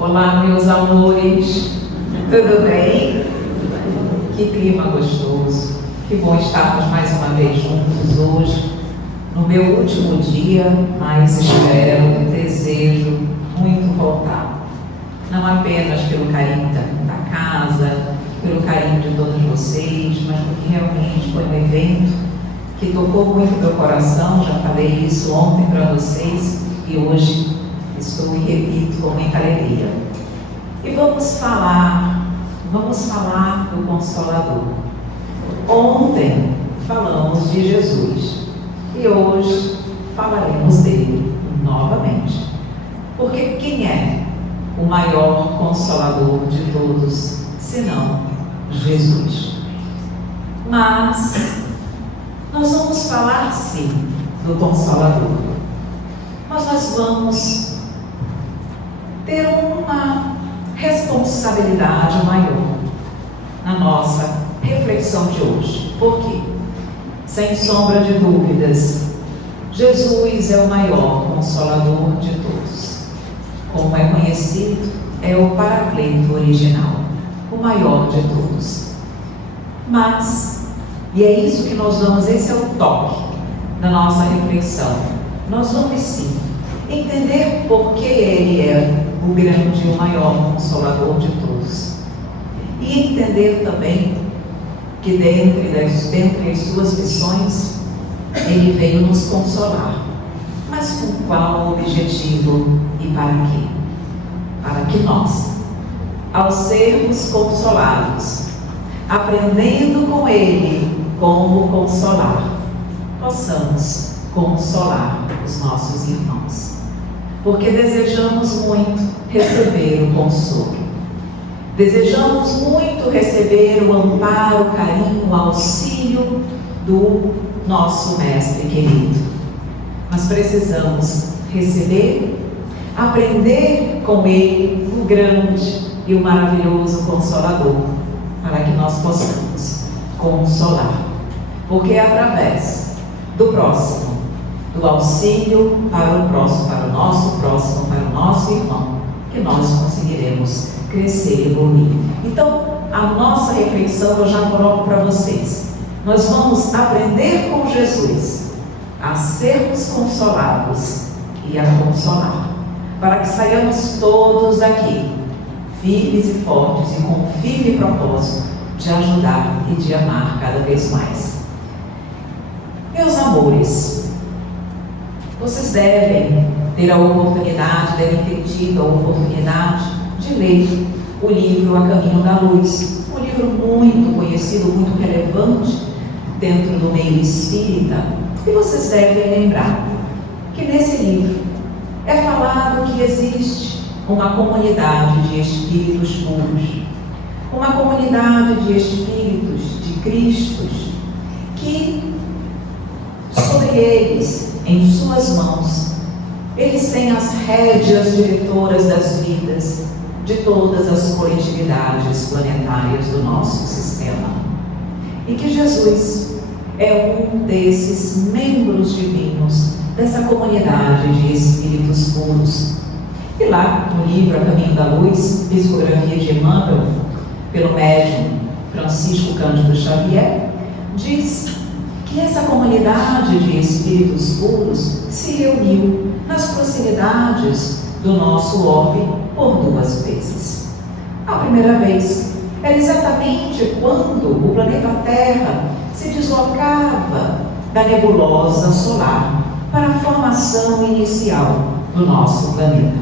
Olá, meus amores, tudo bem? Que clima gostoso, que bom estarmos mais uma vez juntos hoje, no meu último dia, mas espero, desejo muito voltar. Não apenas pelo carinho da casa, pelo carinho de todos vocês, mas porque realmente foi um evento que tocou muito meu coração. Já falei isso ontem para vocês e hoje estou e repito com muita alegria. E vamos falar do Consolador. Ontem falamos de Jesus e hoje falaremos dele novamente. Porque quem é o maior Consolador de todos, senão Jesus? Mas nós vamos falar sim do Consolador, mas nós vamos ter uma responsabilidade maior na nossa reflexão de hoje. Por quê? Sem sombra de dúvidas, Jesus é o maior Consolador de todos. Como é conhecido, é o Paracleto original, o maior de todos. Mas, e é isso que nós vamos, esse é o toque da nossa reflexão. Nós vamos sim entender por que ele é o grande e o maior Consolador de todos. E entender também que dentre as suas missões, ele veio nos consolar. Mas com qual objetivo e para quê? Para que nós, ao sermos consolados, aprendendo com ele como consolar, possamos consolar os nossos irmãos. Porque desejamos muito receber o consolo. Desejamos muito receber o amparo, o carinho, o auxílio do nosso Mestre querido. Mas precisamos receber, aprender com ele o grande e o maravilhoso Consolador, para que nós possamos consolar. Porque é através do próximo, do auxílio para o próximo, para o nosso próximo, para o nosso irmão, que nós conseguiremos crescer e evoluir. Então, a nossa reflexão eu já coloco para vocês. Nós vamos aprender com Jesus a sermos consolados e a consolar, para que saiamos todos daqui firmes e fortes e com firme propósito de ajudar e de amar cada vez mais. Meus amores, vocês devem ter a oportunidade, devem ter tido a oportunidade de ler o livro A Caminho da Luz, um livro muito conhecido, muito relevante dentro do meio espírita. E vocês devem lembrar que nesse livro é falado que existe uma comunidade de espíritos puros, uma comunidade de espíritos, de Cristos, que sobre eles, em suas mãos, eles têm as rédeas diretoras das vidas de todas as coletividades planetárias do nosso sistema. E que Jesus é um desses membros divinos dessa comunidade de espíritos puros. E lá, no livro A Caminho da Luz, psicografia de Emmanuel, pelo médium Francisco Cândido Xavier, diz que essa comunidade de espíritos puros se reuniu nas proximidades do nosso orbe por 2 vezes. A primeira vez era exatamente quando o planeta Terra se deslocava da nebulosa solar para a formação inicial do nosso planeta.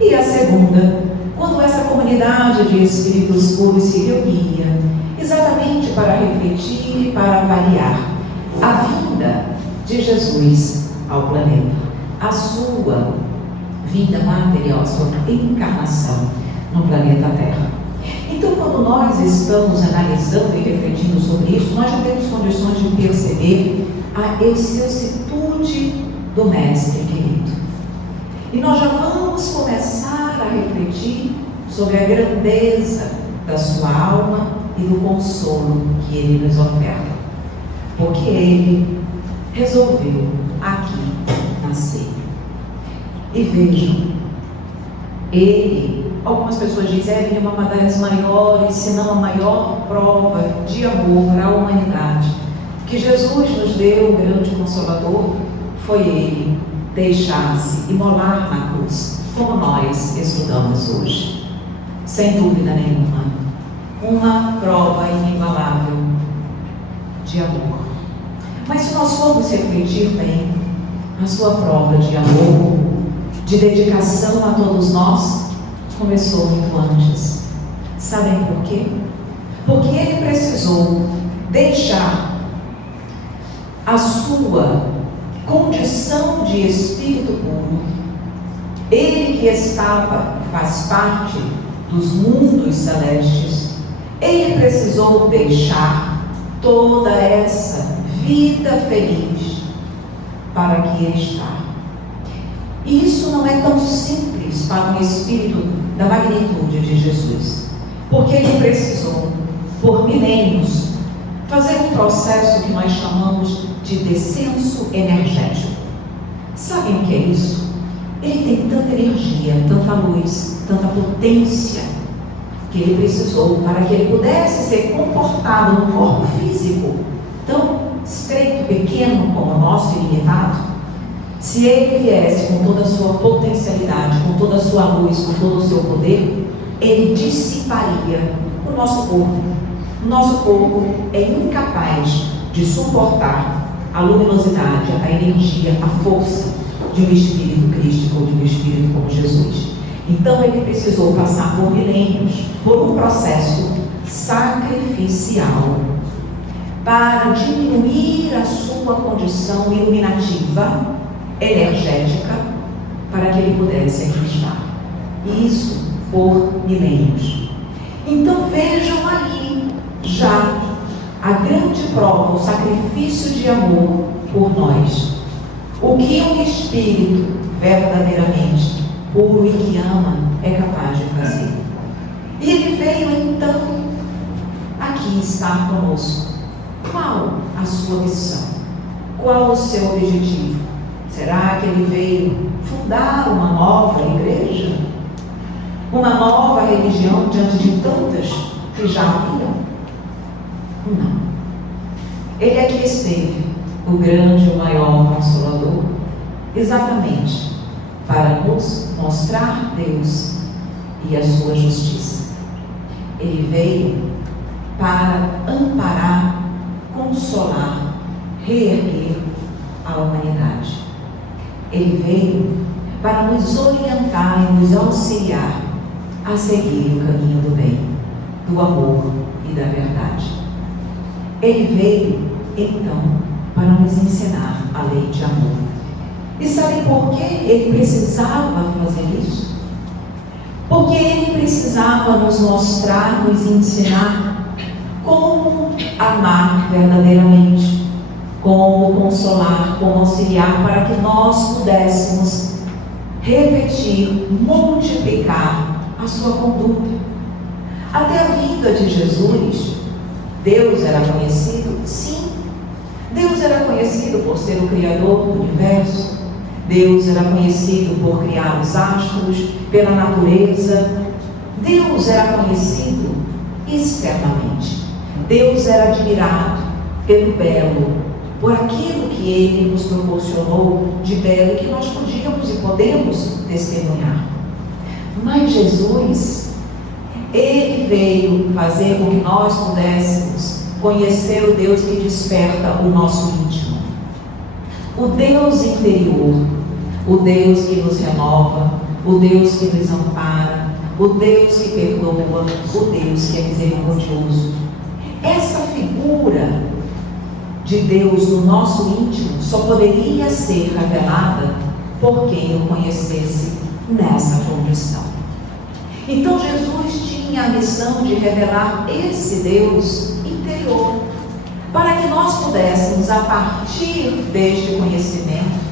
E a segunda, quando essa comunidade de espíritos puros se reunia exatamente para refletir e para avaliar a vinda de Jesus ao planeta, a sua vida material, a sua encarnação no planeta Terra. Então, quando nós estamos analisando e refletindo sobre isso, nós já temos condições de perceber a excelsitude do Mestre querido. E nós já vamos começar a refletir sobre a grandeza da sua alma e do consolo que ele nos oferta. Porque ele resolveu aqui nascer. E vejam, ele algumas pessoas dizem, é uma das maiores, se não a maior prova de amor para a humanidade. Que Jesus nos deu, o grande Consolador, foi Ele deixar-se imolar na cruz, como nós estudamos hoje. Sem dúvida nenhuma, uma prova inigualável de amor. Mas se nós formos refletir bem, a sua prova de amor, de dedicação a todos nós, começou muito antes. Sabem por quê? Porque Ele precisou deixar a sua condição de espírito puro. Ele que faz parte dos mundos celestes, Ele precisou deixar toda essa vida feliz para que Ele está. E isso não é tão simples para um espírito da magnitude de Jesus, porque Ele precisou, por milênios, fazer um processo que nós chamamos de descenso energético. Sabem o que é isso? Ele tem tanta energia, tanta luz, tanta potência, que Ele precisou para que Ele pudesse ser comportado num corpo físico tão estreito, pequeno como o nosso, ilimitado. Se Ele viesse com toda a sua potencialidade, com toda a sua luz, com todo o seu poder, Ele dissiparia o nosso corpo. O nosso corpo é incapaz de suportar a luminosidade, a energia, a força de um espírito crístico ou de um espírito como Jesus. Então Ele precisou passar por milênios, por um processo sacrificial, para diminuir a sua condição iluminativa, energética, para que Ele pudesse aqui estar. Isso por milênios. Então vejam ali já a grande prova, o sacrifício de amor por nós. O que um espírito verdadeiramente puro e que ama é capaz de fazer. E Ele veio então aqui estar conosco. Qual a sua missão? Qual o seu objetivo? Será que Ele veio fundar uma nova igreja? Uma nova religião diante de tantas que já haviam? Não. Ele aqui esteve, o grande, o maior Consolador, exatamente para nos mostrar Deus e a sua justiça. Ele veio para amparar, consolar, reerguer a humanidade. Ele veio para nos orientar e nos auxiliar a seguir o caminho do bem, do amor e da verdade. Ele veio, então, para nos ensinar a lei de amor. E sabem por que Ele precisava fazer isso? Porque Ele precisava nos mostrar, nos ensinar como amar verdadeiramente, como consolar, como auxiliar, para que nós pudéssemos repetir, multiplicar a sua conduta. Até a vinda de Jesus, Deus era conhecido? Sim. Deus era conhecido por ser o Criador do universo. Deus era conhecido por criar os astros, pela natureza. Deus era conhecido externamente. Deus era admirado pelo belo, por aquilo que Ele nos proporcionou de belo, que nós podíamos e podemos testemunhar. Mas Jesus, Ele veio fazer com que nós pudéssemos conhecer o Deus que desperta o nosso íntimo, o Deus interior, o Deus que nos renova, o Deus que nos ampara, o Deus que perdoa, o Deus que é misericordioso. Essa figura de Deus no nosso íntimo só poderia ser revelada por quem o conhecesse nessa condição. Então Jesus tinha a missão de revelar esse Deus interior, para que nós pudéssemos, a partir deste conhecimento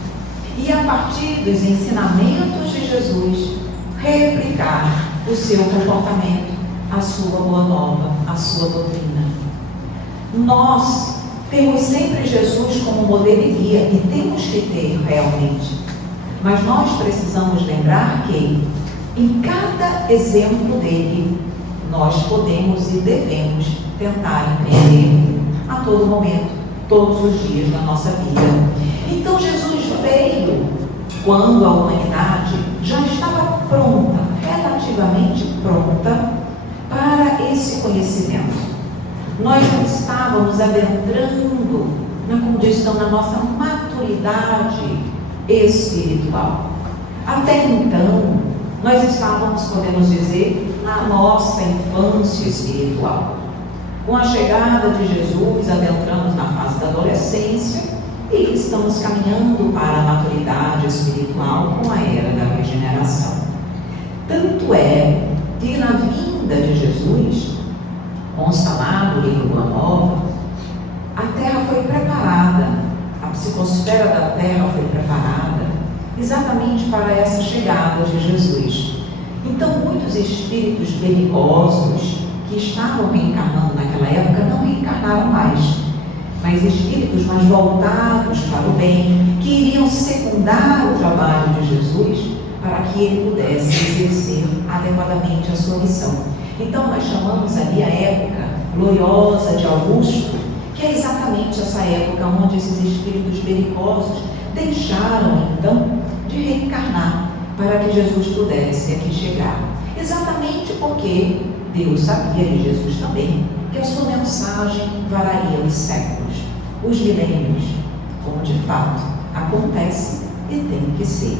e a partir dos ensinamentos de Jesus, replicar o seu comportamento, a sua boa nova, a sua doutrina. Nós temos sempre Jesus como modelo e guia, e temos que ter realmente. Mas nós precisamos lembrar que Em cada exemplo dele, nós podemos e devemos tentar empreender a todo momento, todos os dias da nossa vida. Então Jesus veio quando a humanidade já estava pronta, relativamente pronta, para esse conhecimento. Nós não estávamos adentrando na condição da nossa maturidade espiritual. Até então, nós estávamos, podemos dizer, na nossa infância espiritual. Com a chegada de Jesus, adentramos na fase da adolescência e estamos caminhando para a maturidade espiritual com a era da regeneração. Tanto é que na vinda de Jesus, consta lá no livro Boa Nova, a terra foi preparada, a psicosfera da terra foi preparada exatamente para essa chegada de Jesus. Então, muitos espíritos belicosos que estavam reencarnando naquela época não reencarnaram mais, mas espíritos mais voltados para o bem, que iriam secundar o trabalho de Jesus para que ele pudesse exercer adequadamente a sua missão. Então, nós chamamos ali a época gloriosa de Augusto, que é exatamente essa época onde esses espíritos belicosos deixaram, então, de reencarnar para que Jesus pudesse aqui chegar. Exatamente porque Deus sabia, e Jesus também, que a sua mensagem vararia os séculos, os milênios, como de fato acontece e tem que ser.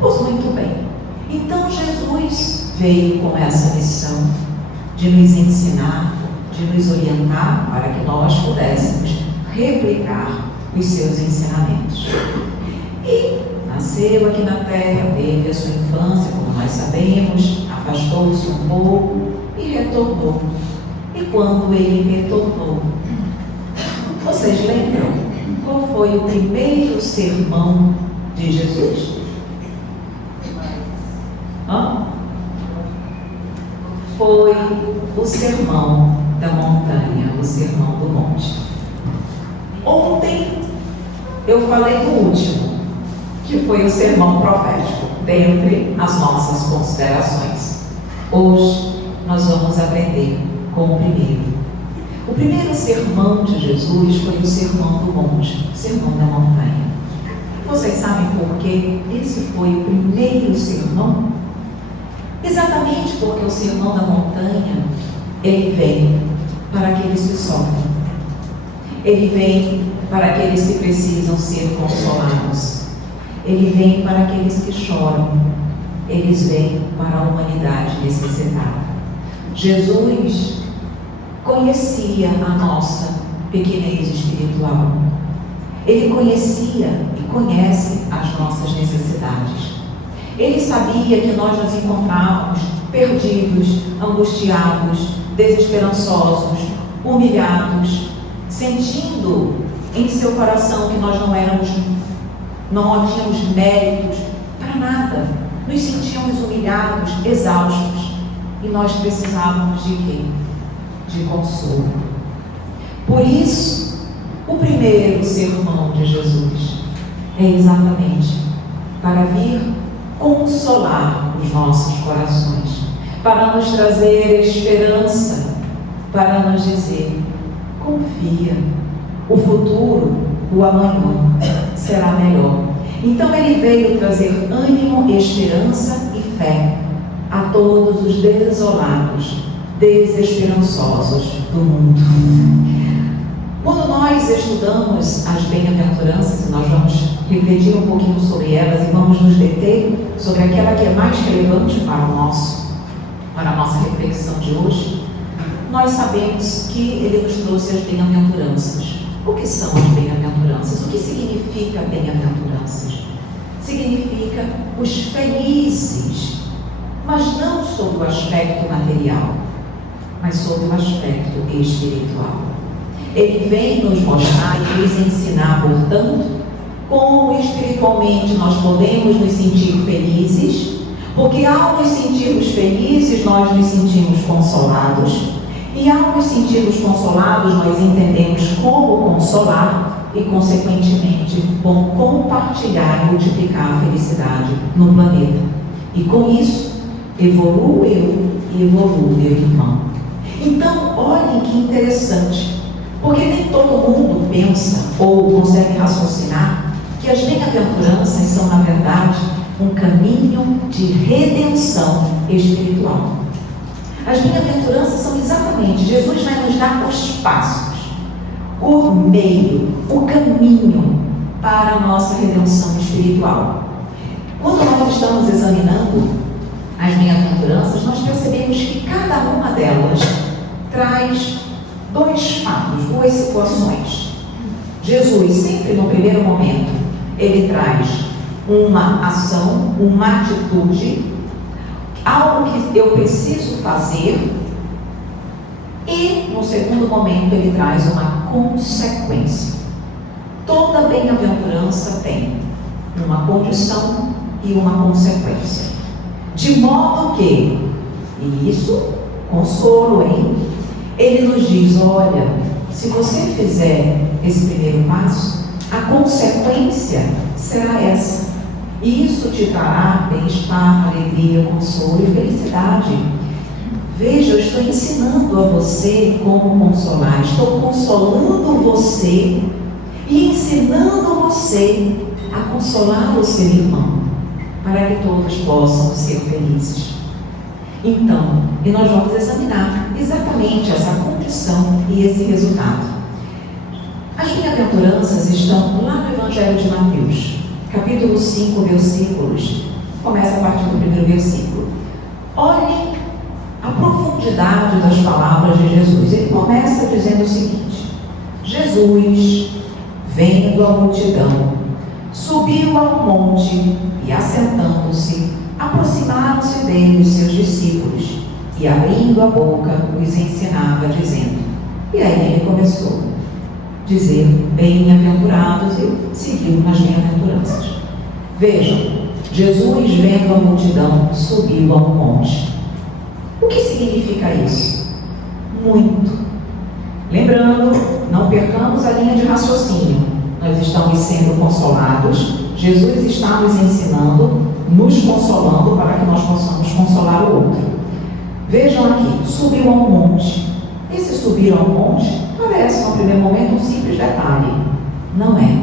Pois muito bem, então Jesus veio com essa missão de nos ensinar, de nos orientar para que nós pudéssemos replicar os seus ensinamentos. E nasceu aqui na Terra, teve a sua infância, como nós sabemos, afastou-se um pouco e retornou. E quando ele retornou, vocês lembram qual foi o primeiro sermão de Jesus? Foi o sermão da montanha, o sermão do monte. Ontem eu falei do último, que foi o sermão profético, dentre as nossas considerações. Hoje nós vamos aprender com o primeiro. O primeiro sermão de Jesus foi o sermão do monte, o sermão da montanha. Vocês sabem por que esse foi o primeiro sermão? Exatamente porque o sermão da montanha, ele vem para aqueles que sofrem. Ele vem para aqueles que precisam ser consolados. Ele vem para aqueles que choram. Eles vêm para a humanidade necessitada. Jesus conhecia a nossa pequenez espiritual. Ele conhecia e conhece as nossas necessidades. Ele sabia que nós nos encontrávamos perdidos, angustiados, desesperançosos, humilhados, sentindo em seu coração que nós não tínhamos méritos para nada. Nos sentíamos humilhados, exaustos, e nós precisávamos de quê? De consolo. Por isso, o primeiro sermão de Jesus é exatamente para vir consolar os nossos corações, para nos trazer esperança, para nos dizer: confia, o futuro, o amanhã será melhor. Então ele veio trazer ânimo, esperança e fé a todos os desolados, desesperançosos do mundo. Quando nós estudamos as bem-aventuranças, nós vamos refletir um pouquinho sobre elas e vamos nos deter sobre aquela que é mais relevante para a nossa reflexão de hoje. Nós sabemos que ele nos trouxe as bem-aventuranças. O que são as bem-aventuranças? O que significa bem-aventuranças? Significa os felizes, mas não sob o aspecto material, mas sob o aspecto espiritual. Ele vem nos mostrar e nos ensinar, portanto, como espiritualmente nós podemos nos sentir felizes, porque ao nos sentirmos felizes, nós nos sentimos consolados, e ao nos sentirmos consolados, nós entendemos como consolar e, consequentemente, como compartilhar e multiplicar a felicidade no planeta. E com isso, evoluo eu e evolui meu irmão. Então, olhem que interessante, porque nem todo mundo pensa ou consegue raciocinar que as bem-aventuranças são, na verdade, um caminho de redenção espiritual. As bem-aventuranças são exatamente, Jesus vai nos dar os passos, o meio, o caminho para a nossa redenção espiritual. Quando nós estamos examinando as bem-aventuranças, nós percebemos que cada uma delas traz dois fatos, duas situações. Jesus, sempre no primeiro momento, ele traz uma ação, uma atitude, algo que eu preciso fazer, e no segundo momento ele traz uma consequência. Toda bem-aventurança tem uma condição e uma consequência. De modo que, e isso, consolo, hein? Ele nos diz, olha, se você fizer esse primeiro passo, a consequência será essa. E isso te trará bem-estar, alegria, consolo e felicidade. Veja, eu estou ensinando a você como consolar. Estou consolando você e ensinando você a consolar o seu irmão, para que todos possam ser felizes. Então, e nós vamos examinar exatamente essa condição e esse resultado. As bem-aventuranças estão lá no Evangelho de Mateus, capítulo 5, versículos. Começa a partir do primeiro versículo. Olhem a profundidade das palavras de Jesus. Ele começa dizendo o seguinte: Jesus, vendo a multidão, subiu ao monte e, assentando-se, aproximaram-se dele os seus discípulos e, abrindo a boca, os ensinava, dizendo. E aí ele começou a dizer, bem-aventurados, e seguiu nas bem-aventuranças. Vejam, Jesus, vendo a multidão, subiu ao monte. O que significa isso? Muito. Lembrando, não percamos a linha de raciocínio. Nós estamos sendo consolados, Jesus está nos ensinando, nos consolando para que nós possamos consolar o outro. Vejam aqui, subiu ao monte. Esse subir ao monte parece, no primeiro momento, um simples detalhe. Não é.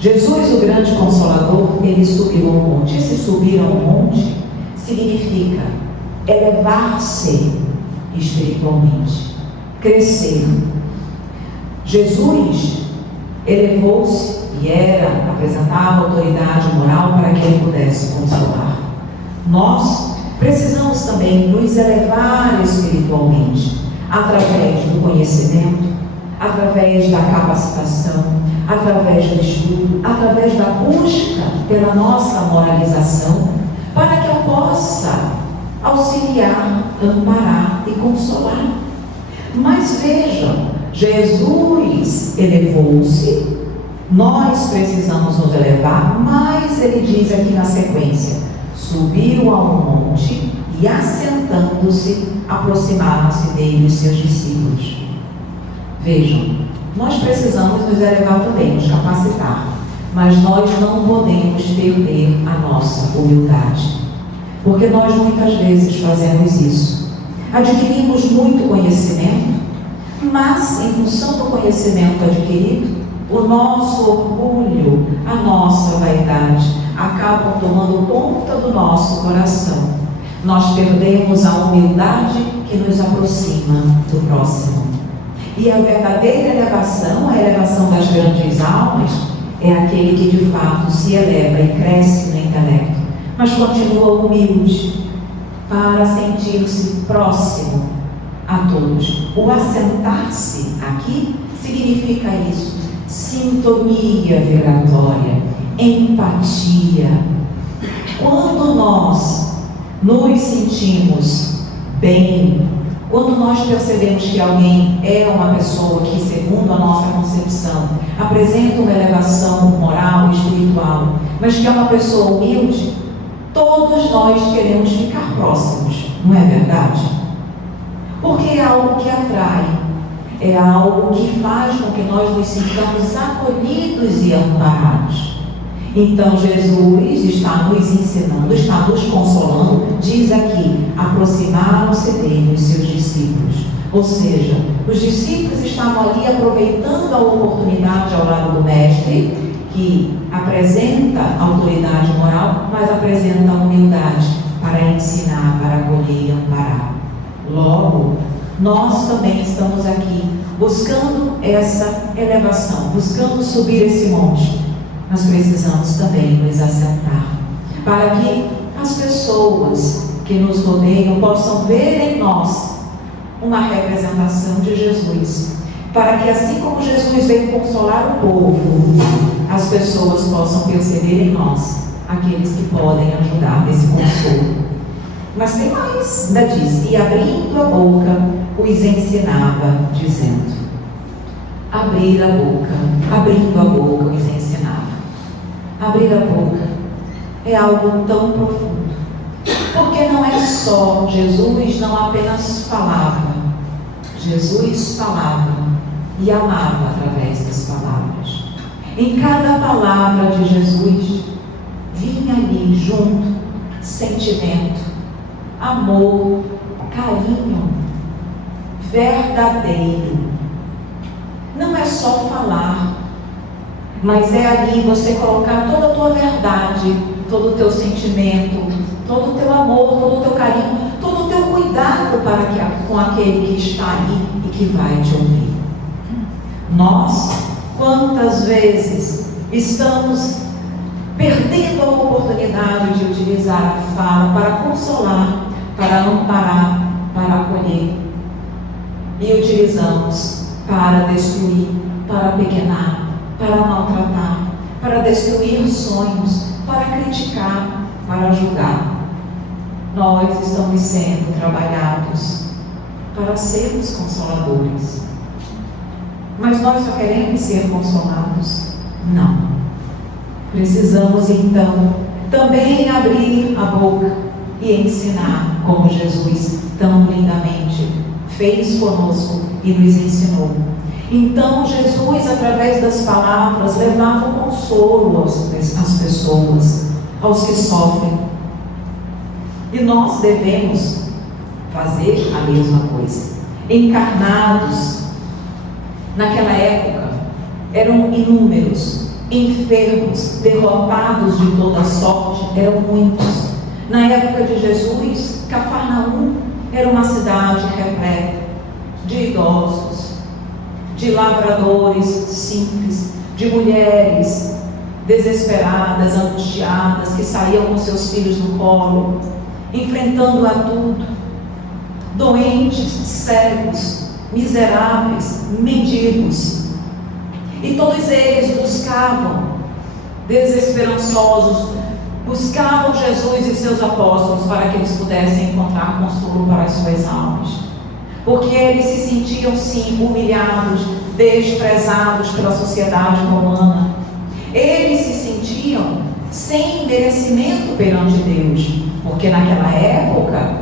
Jesus, o grande consolador, ele subiu ao monte. Esse subir ao monte significa elevar-se espiritualmente, crescer. Jesus elevou-se e apresentava autoridade moral para que ele pudesse consolar. Nós precisamos também nos elevar espiritualmente, através do conhecimento, através da capacitação, através do estudo, através da busca pela nossa moralização, para que eu possa auxiliar, amparar e consolar. Mas vejam, Jesus elevou-se, nós precisamos nos elevar, mas ele diz aqui na sequência, subiu ao monte e, assentando-se, aproximaram-se dele os seus discípulos. Vejam, nós precisamos nos elevar também, nos capacitar, mas nós não podemos perder a nossa humildade, porque nós muitas vezes fazemos isso. Adquirimos muito conhecimento, mas em função do conhecimento adquirido, o nosso orgulho, a nossa vaidade acabam tomando conta do nosso coração. Nós perdemos a humildade que nos aproxima do próximo. E a verdadeira elevação, a elevação das grandes almas, é aquele que de fato se eleva e cresce no intelecto, mas continua humilde para sentir-se próximo a todos. O assentar-se aqui significa isso: sintonia vibratória, empatia. Quando nós nos sentimos bem, quando nós percebemos que alguém é uma pessoa que, segundo a nossa concepção, apresenta uma elevação moral e espiritual, mas que é uma pessoa humilde, todos nós queremos ficar próximos, não é verdade? Porque é algo que atrai, é algo que faz com que nós nos sintamos acolhidos e amparados. Então Jesus está nos ensinando, está nos consolando. Diz aqui: aproximaram-se dele os seus discípulos. Ou seja, os discípulos estavam ali aproveitando a oportunidade ao lado do mestre, que apresenta autoridade moral, mas apresenta humildade para ensinar, para acolher e amparar. Logo, nós também estamos aqui buscando essa elevação, buscando subir esse monte. Nós precisamos também nos assentar, para que as pessoas que nos rodeiam possam ver em nós uma representação de Jesus, para que assim como Jesus veio consolar o povo, as pessoas possam perceber em nós aqueles que podem ajudar nesse consolo. Mas tem mais, ainda diz: e abrindo a boca, os ensinava, dizendo. Abrir a boca, abrindo a boca, os ensinava. Abrir a boca é algo tão profundo, porque não é só, Jesus não apenas falava, Jesus falava e amava através das palavras. Em cada palavra de Jesus vinha ali junto sentimento, amor, carinho verdadeiro. Não é só falar, mas é ali você colocar toda a tua verdade, todo o teu sentimento, todo o teu amor, todo o teu carinho, todo o teu cuidado com aquele que está ali e que vai te ouvir. Nós, quantas vezes estamos perdendo a oportunidade de utilizar a fala para consolar, para amparar, para acolher, e utilizamos para destruir, para pequenar, para maltratar, para destruir sonhos, para criticar, para julgar. Nós estamos sendo trabalhados para sermos consoladores, mas nós só queremos ser consolados? Não. Precisamos então também abrir a boca e ensinar, como Jesus tão lindamente fez conosco e nos ensinou. Então Jesus, através das palavras, levava o consolo às pessoas, aos que sofrem. E nós devemos fazer a mesma coisa. Encarnados, naquela época, eram inúmeros, enfermos, derrotados de toda sorte, eram muitos. Na época de Jesus, Cafarnaum era uma cidade repleta de idosos, de lavradores simples, de mulheres desesperadas, angustiadas, que saíam com seus filhos no colo, enfrentando a tudo, doentes, cegos, miseráveis, mendigos. E todos eles buscavam, desesperançosos, buscavam Jesus e seus apóstolos para que eles pudessem encontrar consolo para as suas almas. Porque eles se sentiam, sim, humilhados, desprezados pela sociedade romana. Eles se sentiam sem merecimento perante Deus, porque naquela época,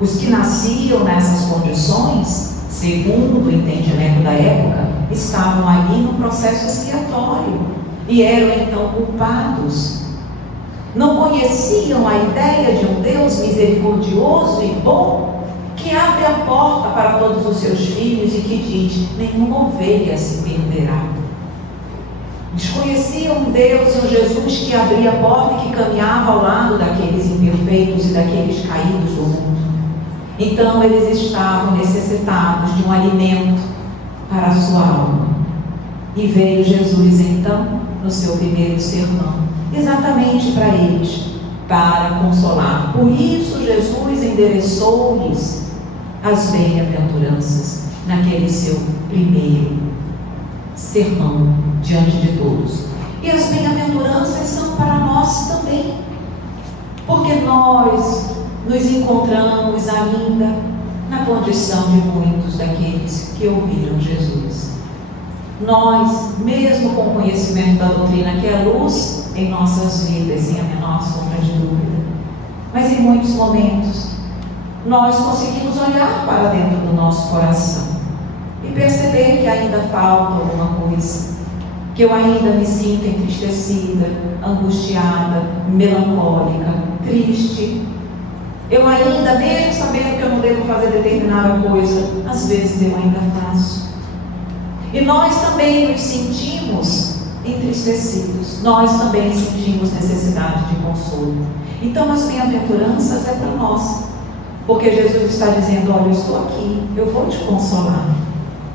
os que nasciam nessas condições, segundo o entendimento da época, estavam ali no processo expiatório e eram então culpados. Não conheciam a ideia de um Deus misericordioso e bom, que abre a porta para todos os seus filhos e que diz: nenhuma ovelha se perderá. Desconheciam um Deus e um Jesus que abria a porta e que caminhava ao lado daqueles imperfeitos e daqueles caídos do mundo. Então eles estavam necessitados de um alimento para a sua alma. E veio Jesus então, no seu primeiro sermão, exatamente para eles, para consolar. Por isso Jesus endereçou-lhes as bem-aventuranças naquele seu primeiro sermão diante de todos. E as bem-aventuranças são para nós também, porque nós nos encontramos ainda na condição de muitos daqueles que ouviram Jesus. Nós, mesmo com o conhecimento da doutrina que é luz em nossas vidas, sem a menor sombra de dúvida, mas em muitos momentos nós conseguimos olhar para dentro do nosso coração e perceber que ainda falta alguma coisa. que eu ainda me sinta entristecida, angustiada, melancólica, triste. Eu ainda, mesmo sabendo que eu não devo fazer determinada coisa, às vezes eu ainda faço. E nós também nos sentimos entristecidos, nós também sentimos necessidade de consolo. Então as bem-aventuranças é para nós, porque Jesus está dizendo: olha, eu estou aqui, eu vou te consolar,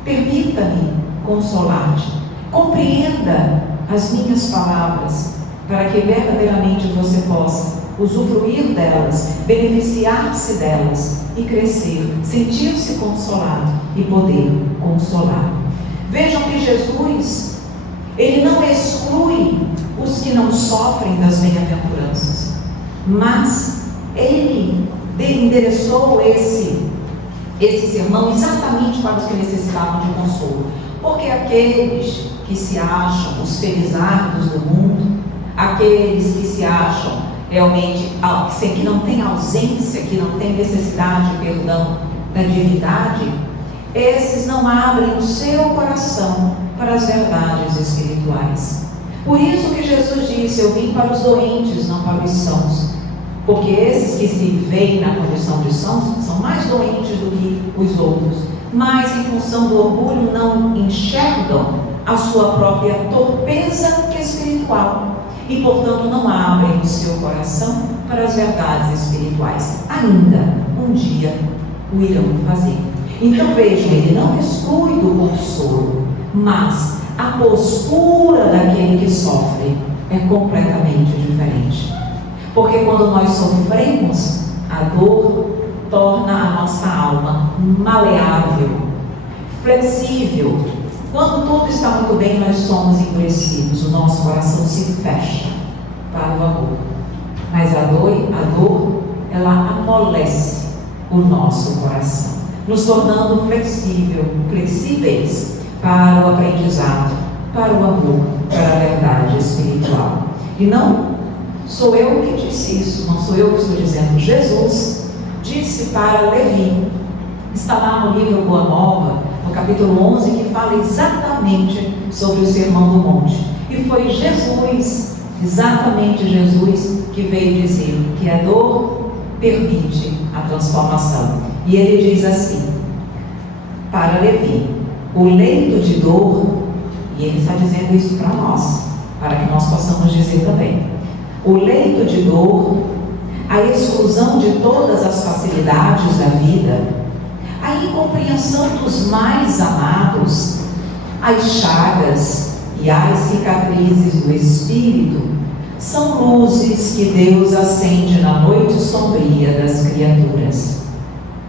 permita-me consolar-te, compreenda as minhas palavras, para que verdadeiramente você possa usufruir delas, beneficiar-se delas e crescer, sentir-se consolado e poder consolar. Vejam que Jesus, Ele não exclui os que não sofrem das bem-aventuranças, mas Ele endereçou esse sermão exatamente para os que necessitavam de consolo, porque aqueles que se acham os felizardos do mundo, aqueles que se acham realmente que não tem ausência, que não tem necessidade, perdão, da divindade, esses não abrem o seu coração para as verdades espirituais. Por isso que Jesus disse: eu vim para os doentes, não para os sãos. Porque esses que se veem na condição de sãos são mais doentes do que os outros, mas em função do orgulho não enxergam a sua própria torpeza espiritual e, portanto, não abrem o seu coração para as verdades espirituais. Ainda um dia o irão fazer. Então vejam, ele não exclui do consolo, mas a postura daquele que sofre é completamente diferente. Porque quando nós sofremos, a dor torna a nossa alma maleável, flexível. Quando tudo está muito bem, nós somos endurecidos, o nosso coração se fecha para o amor. Mas a dor, ela amolece o nosso coração, nos tornando flexíveis para o aprendizado, para o amor, para a verdade espiritual. E não sou eu que disse isso, não sou eu que estou dizendo. Jesus disse para Levi, está lá no livro Boa Nova, no capítulo 11, que fala exatamente sobre o Sermão do Monte. E foi Jesus, exatamente Jesus, que veio dizer que a dor permite a transformação. E ele diz assim, para Levi: o leito de dor, e ele está dizendo isso para nós, para que nós possamos dizer também, o leito de dor, a exclusão de todas as facilidades da vida, a incompreensão dos mais amados, as chagas e as cicatrizes do espírito, são luzes que Deus acende na noite sombria das criaturas.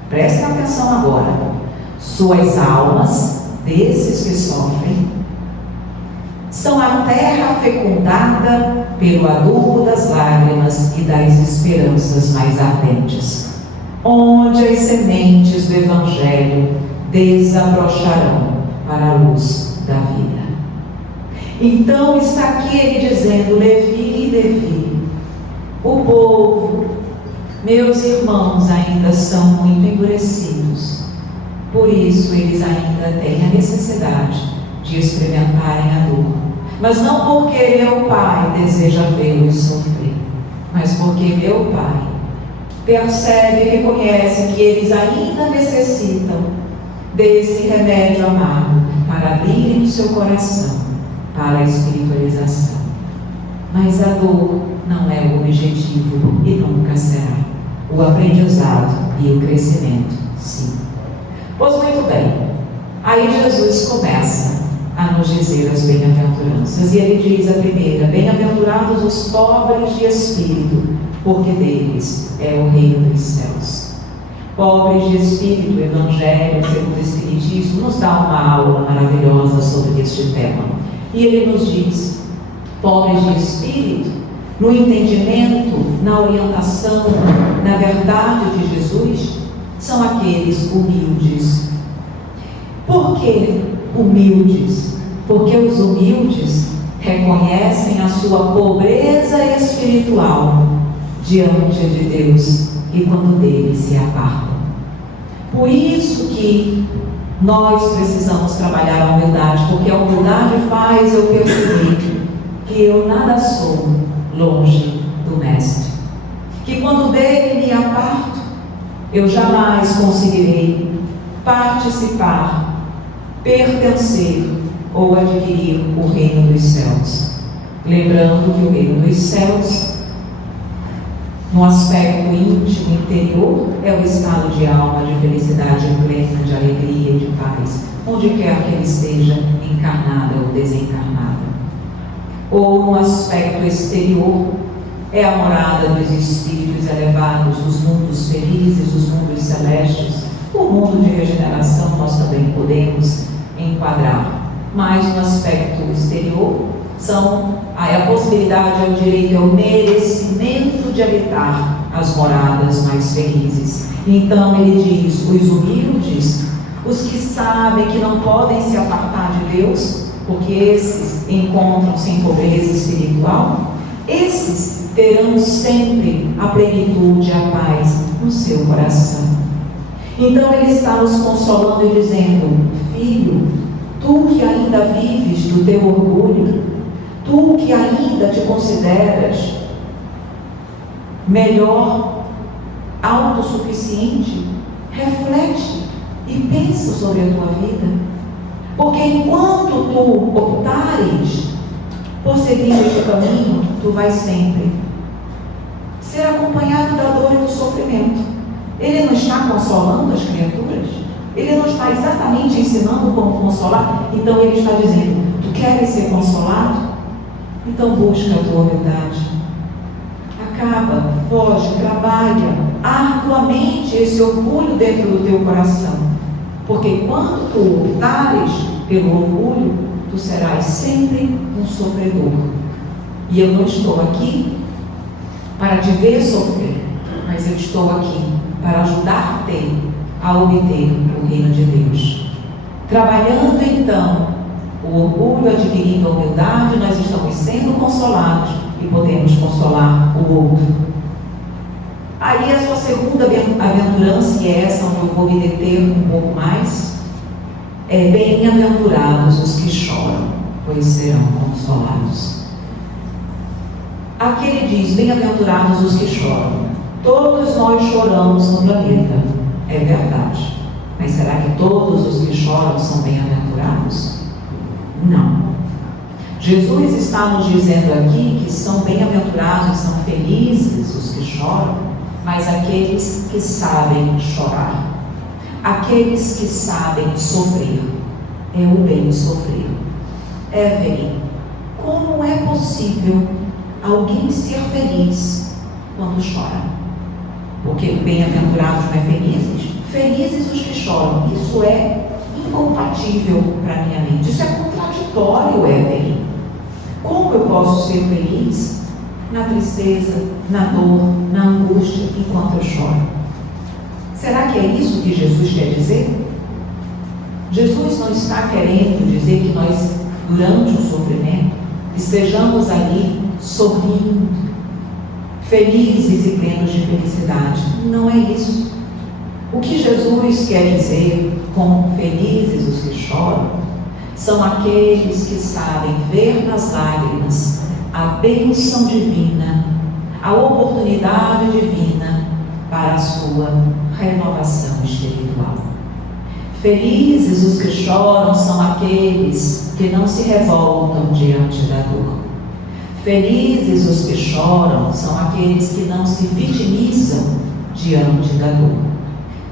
Prestem atenção agora. Suas almas, desses que sofrem, são a terra fecundada pelo adubo das lágrimas e das esperanças mais ardentes, onde as sementes do Evangelho desabrocharão para a luz da vida. Então está aqui ele dizendo: Levi, Levi, o povo, meus irmãos, ainda são muito endurecidos, por isso eles ainda têm a necessidade de experimentarem a dor, mas não porque meu Pai deseja vê-los sofrer, mas porque meu Pai percebe e reconhece que eles ainda necessitam desse remédio amargo para abrirem o seu coração para a espiritualização. Mas a dor não é o objetivo e nunca será. O aprendizado e o crescimento, sim. Pois muito bem, aí Jesus começa a nos dizer as bem-aventuranças, e ele diz a primeira: bem-aventurados os pobres de espírito, porque deles é o reino dos céus. Pobres de espírito, o Evangelho segundo o Espiritismo nos dá uma aula maravilhosa sobre este tema, e ele nos diz: pobres de espírito, no entendimento, na orientação, na verdade de Jesus, são aqueles humildes. Por que humildes? Porque os humildes reconhecem a sua pobreza espiritual diante de Deus e quando dele se apartam. Por isso que Nós precisamos trabalhar a humildade, porque a humildade faz eu perceber que eu nada sou longe do Mestre. Que quando dele me aparto, eu jamais conseguirei participar, pertencer ou adquirir o reino dos céus. Lembrando que o reino dos céus, no aspecto íntimo, interior, é o estado de alma, de felicidade plena, de alegria e de paz, onde quer que ele esteja, encarnada ou desencarnada. Ou no aspecto exterior, é a morada dos espíritos elevados, dos mundos felizes, dos mundos celestes. O mundo de regeneração nós também podemos enquadrar, mas no aspecto exterior, é a possibilidade, é o direito, é o merecimento de habitar as moradas mais felizes. Então ele diz: os humildes, os que sabem que não podem se apartar de Deus, porque esses encontram-se em pobreza espiritual, esses terão sempre a plenitude, a paz no seu coração. Então ele está nos consolando e dizendo: filho, tu que ainda vives do teu orgulho, tu que ainda te consideras melhor, autossuficiente, reflete e pensa sobre a tua vida. Porque enquanto tu optares por seguir este caminho, tu vais sempre ser acompanhado da dor e do sofrimento. Ele não está consolando as criaturas? Ele não está exatamente ensinando como consolar? Então ele está dizendo: tu queres ser consolado? Então busca a tua humildade. Acaba, foge, trabalha arduamente esse orgulho dentro do teu coração. Porque quando tu optares pelo orgulho, tu serás sempre um sofredor. E eu não estou aqui para te ver sofrer, mas eu estou aqui para ajudar-te a obter o reino de Deus. Trabalhando então o orgulho, adquirindo a humildade, nós estamos sendo consolados e podemos consolar o outro. Aí a sua segunda aventurança, e é essa onde eu vou me deter um pouco mais, é: bem-aventurados os que choram, pois serão consolados. Aqui ele diz: bem-aventurados os que choram. Todos nós choramos no planeta, é verdade. Mas será que todos os que choram são bem-aventurados? Não. Jesus está nos dizendo aqui que são bem-aventurados, são felizes os que choram, mas aqueles que sabem chorar, aqueles que sabem sofrer. É o bem sofrer. Evelyn, como é possível alguém ser feliz quando chora? Porque bem-aventurados não é felizes? Felizes os que choram. Isso é incompatível para a minha mente. Isso é contraditório, Evelyn. Como eu posso ser feliz na tristeza, na dor, na angústia, enquanto eu choro? Será que é isso que Jesus quer dizer? Jesus não está querendo dizer que nós, durante o sofrimento, estejamos ali sorrindo, felizes e plenos de felicidade. Não é isso. O que Jesus quer dizer com felizes os que choram são aqueles que sabem ver nas lágrimas a bênção divina, a oportunidade divina para a sua renovação espiritual. Felizes os que choram são aqueles que não se revoltam diante da dor. Felizes os que choram são aqueles que não se vitimizam diante da dor.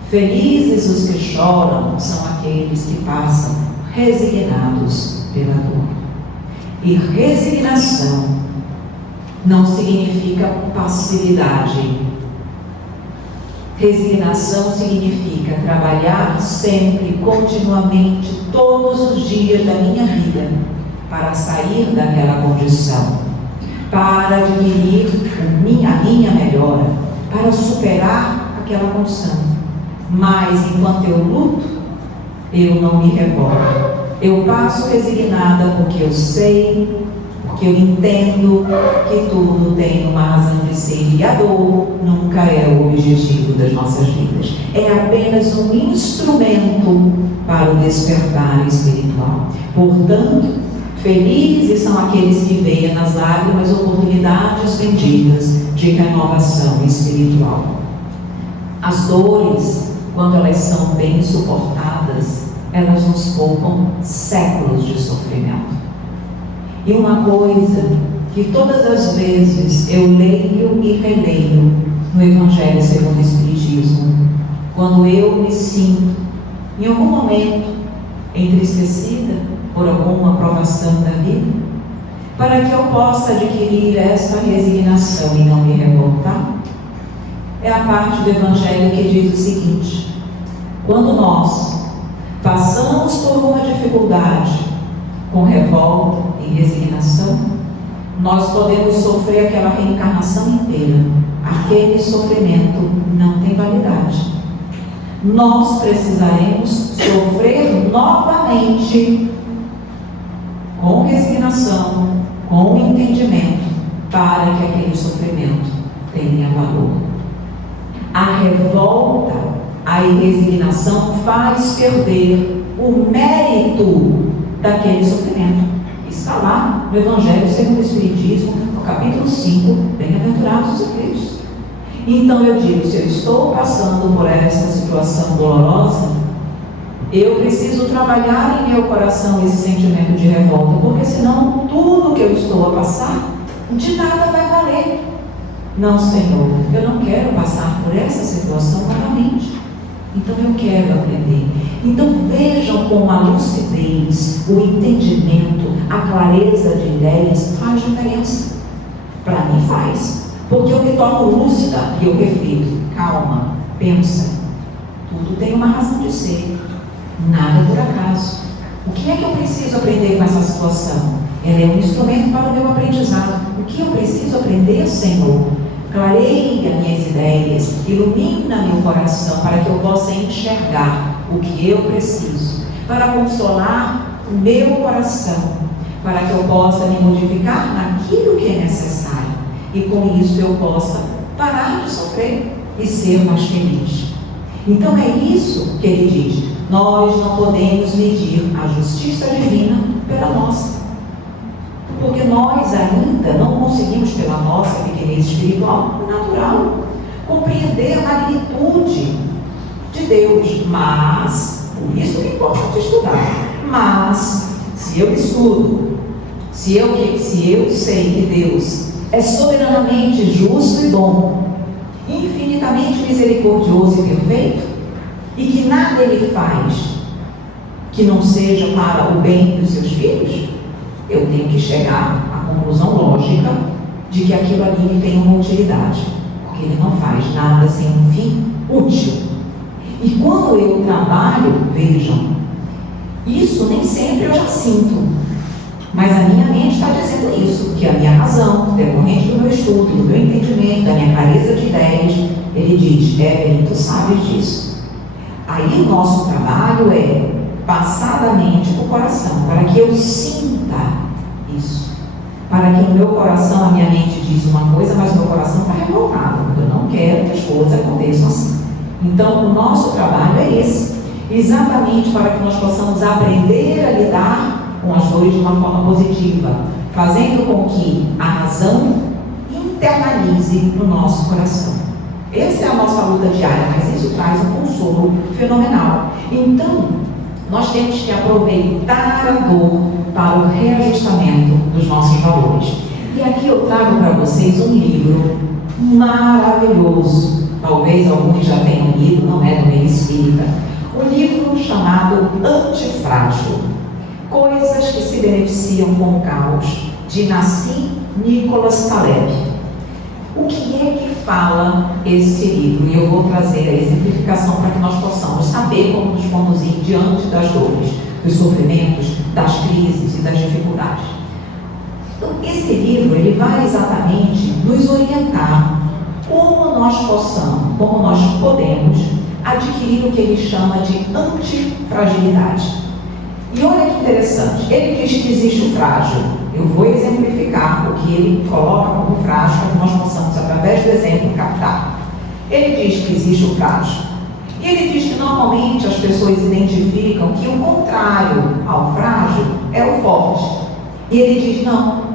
Felizes os que choram são aqueles que passam resignados pela dor. E resignação não significa passividade. Resignação significa trabalhar sempre, continuamente, todos os dias da minha vida para sair daquela condição, para adquirir a minha melhora, para superar aquela condição. Mas enquanto eu luto, eu não me revolto. Eu passo resignada porque eu sei, porque porque eu entendo que tudo tem uma razão de ser e a dor nunca é o objetivo das nossas vidas. É apenas um instrumento para o despertar espiritual. Portanto, felizes são aqueles que veem nas lágrimas oportunidades benditas de renovação espiritual. As dores, quando elas são bem suportadas, elas nos poupam séculos de sofrimento. E uma coisa que todas as vezes eu leio e releio no Evangelho segundo o Espiritismo, quando eu me sinto, em algum momento, entristecida por alguma provação da vida, para que eu possa adquirir essa resignação e não me revoltar, é a parte do Evangelho que diz o seguinte: quando nós passamos por uma dificuldade com revolta e resignação, nós podemos sofrer aquela reencarnação inteira. Aquele sofrimento não tem validade. Nós precisaremos sofrer novamente com resignação, com entendimento, para que aquele sofrimento tenha valor. A revolta, a resignação faz perder o mérito daquele sofrimento. Está lá no Evangelho segundo o Espiritismo, no capítulo 5, Bem-aventurados os aflitos. Então eu digo, se eu estou passando por essa situação dolorosa, eu preciso trabalhar em meu coração esse sentimento de revolta, porque senão tudo que eu estou a passar, de nada vai valer. Não, Senhor, eu não quero passar por essa situação novamente. Então eu quero aprender. Então vejam como a lucidez, o entendimento, a clareza de ideias faz diferença. Para mim faz. Porque eu me torno lúcida e eu reflito. Calma, pensa. Tudo tem uma razão de ser. Nada por acaso. O que é que eu preciso aprender com essa situação? Ela é um instrumento para o meu aprendizado. O que eu preciso aprender, Senhor? Clareia minhas ideias, ilumina meu coração para que eu possa enxergar o que eu preciso, para consolar o meu coração, para que eu possa me modificar naquilo que é necessário e com isso eu possa parar de sofrer e ser mais feliz. Então é isso que ele diz: nós não podemos medir a justiça divina pela nossa. Porque nós ainda não conseguimos, pela nossa pequenez espiritual natural, compreender a magnitude de Deus. Mas, por isso que é importante estudar. Mas, se eu estudo, se eu sei que Deus é soberanamente justo e bom, infinitamente misericordioso e perfeito, e que nada Ele faz que não seja para o bem dos seus filhos, eu tenho que chegar à conclusão lógica de que aquilo ali tem uma utilidade, porque Ele não faz nada sem um fim útil. E quando eu trabalho, vejam, isso nem sempre eu já sinto, mas a minha mente está dizendo isso, que a minha razão, decorrente do meu estudo, do meu entendimento, da minha clareza de ideias, ele diz: Evelyn, tu sabes disso. Aí o nosso trabalho é passar da mente para o coração, para que eu sinta isso, para que no meu coração, a minha mente diz uma coisa, mas o meu coração está revoltado, porque eu não quero que as coisas aconteçam assim. Então o nosso trabalho é esse, exatamente para que nós possamos aprender a lidar com as dores de uma forma positiva, fazendo com que a razão internalize no nosso coração. Essa é a nossa luta diária, mas isso traz um consolo fenomenal. Então nós temos que aproveitar a dor para o reajustamento dos nossos valores. E aqui eu trago para vocês um livro maravilhoso, talvez alguns já tenham lido, não é do meio espírita, um livro chamado Antifrágil, Coisas que se beneficiam com o caos, de Nassim Nicholas Taleb. O que é que fala esse livro? E eu vou trazer a exemplificação para que nós possamos saber como nos conduzir diante das dores, dos sofrimentos, das crises e das dificuldades. Então, esse livro, ele vai exatamente nos orientar como nós podemos adquirir o que ele chama de antifragilidade. E olha que interessante, ele diz que existe o frágil. eu vou exemplificar o que ele coloca como frágil, para que nós possamos, através do exemplo, captar. Ele diz que existe o frágil. E ele diz que normalmente as pessoas identificam que o contrário ao frágil é o forte. E ele diz não.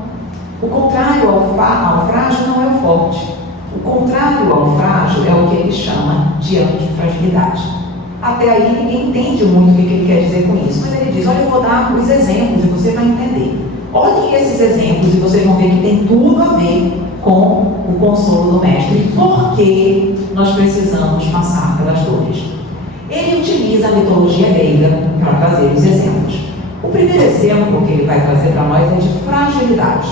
O contrário ao frágil não é o forte. O contrário ao frágil é o que ele chama de antifragilidade. Até aí ninguém entende muito o que ele quer dizer com isso. Mas ele diz, olha, eu vou dar os exemplos e você vai entender. Olhem esses exemplos e vocês vão ver que tem tudo a ver com o consolo do Mestre. E por que nós precisamos passar pelas dores? Ele utiliza a mitologia grega para trazer os exemplos. O primeiro exemplo que ele vai trazer para nós é de fragilidade.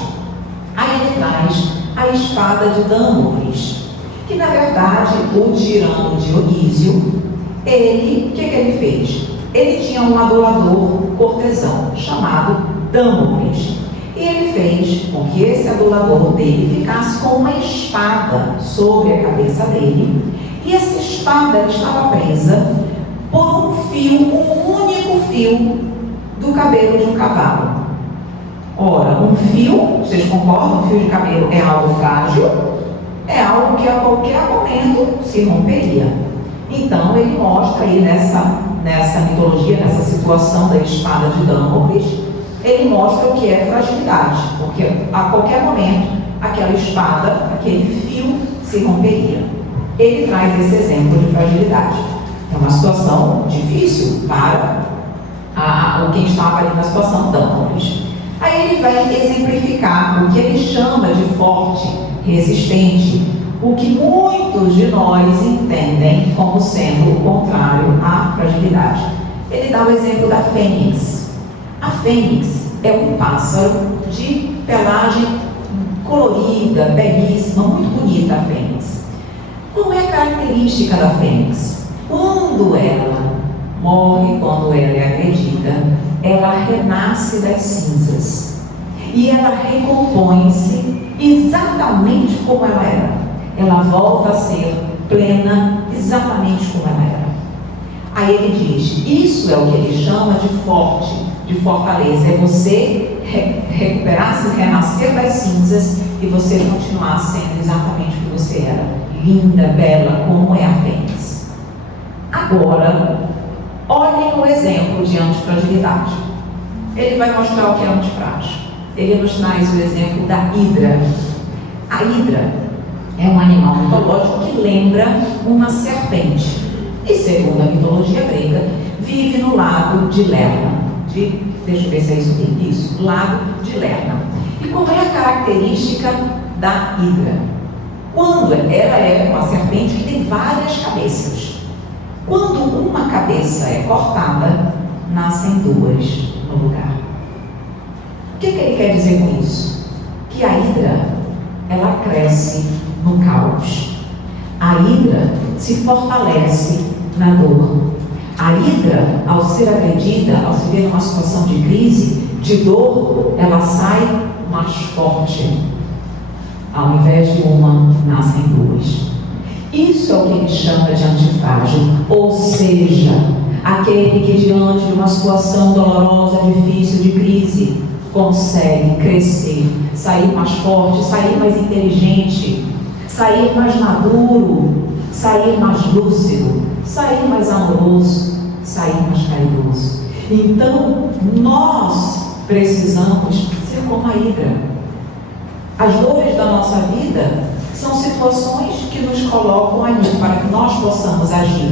Aí ele traz a espada de Damocles, que na verdade o tirano Dionísio, o que ele fez? Ele tinha um adulador cortesão chamado Damocles. E ele fez com que esse adulador dele ficasse com uma espada sobre a cabeça dele. E essa espada estava presa por um fio, um único fio do cabelo de um cavalo. Ora, um fio, vocês concordam? Um fio de cabelo é algo frágil, é algo que a qualquer momento se romperia. Então, ele mostra aí nessa mitologia, nessa situação da espada de Damocles, ele mostra o que é fragilidade, porque a qualquer momento aquela espada, aquele fio se romperia. Ele traz esse exemplo de fragilidade. É uma situação difícil para quem estava ali na situação Damocles. Aí ele vai exemplificar o que ele chama de forte, resistente, o que muitos de nós entendem como sendo o contrário à fragilidade. Ele dá o exemplo da fênix. A fênix é um pássaro de pelagem colorida, belíssima, muito bonita a fênix. Qual é a característica da fênix? Quando ela morre, quando ela é agredida, ela renasce das cinzas e ela recompõe-se exatamente como ela era. Ela volta a ser plena exatamente como ela era. Aí ele diz, isso é o que ele chama de forte, de fortaleza, é você recuperar-se, renascer das cinzas e você continuar sendo exatamente o que você era, linda, bela, como é a fênix. Agora, olhem o exemplo de antifragilidade. Ele vai mostrar o que é antifrágil. Ele nos traz o exemplo da hidra. A hidra é um animal mitológico que lembra uma serpente. E segundo a mitologia grega, vive no lago de Lerna. Deixa eu ver se é isso aqui. Isso, lago de Lerna. E qual é a característica da hidra? Quando ela é uma serpente que tem várias cabeças. Quando uma cabeça é cortada, nascem duas no lugar. O que ele quer dizer com isso? Que a hidra, ela cresce no caos. A hidra se fortalece na dor. A hidra, ao ser agredida, ao se ver numa situação de crise, de dor, ela sai mais forte. Ao invés de uma, nascem duas. Isso é o que ele chama de antifrágil, ou seja, aquele que diante de uma situação dolorosa, difícil, de crise, consegue crescer, sair mais forte, sair mais inteligente, sair mais maduro, sair mais lúcido, sair mais amoroso, sair mais caridoso. Então, nós precisamos ser como a hidra. As dores da nossa vida são situações que nos colocam ali para que nós possamos agir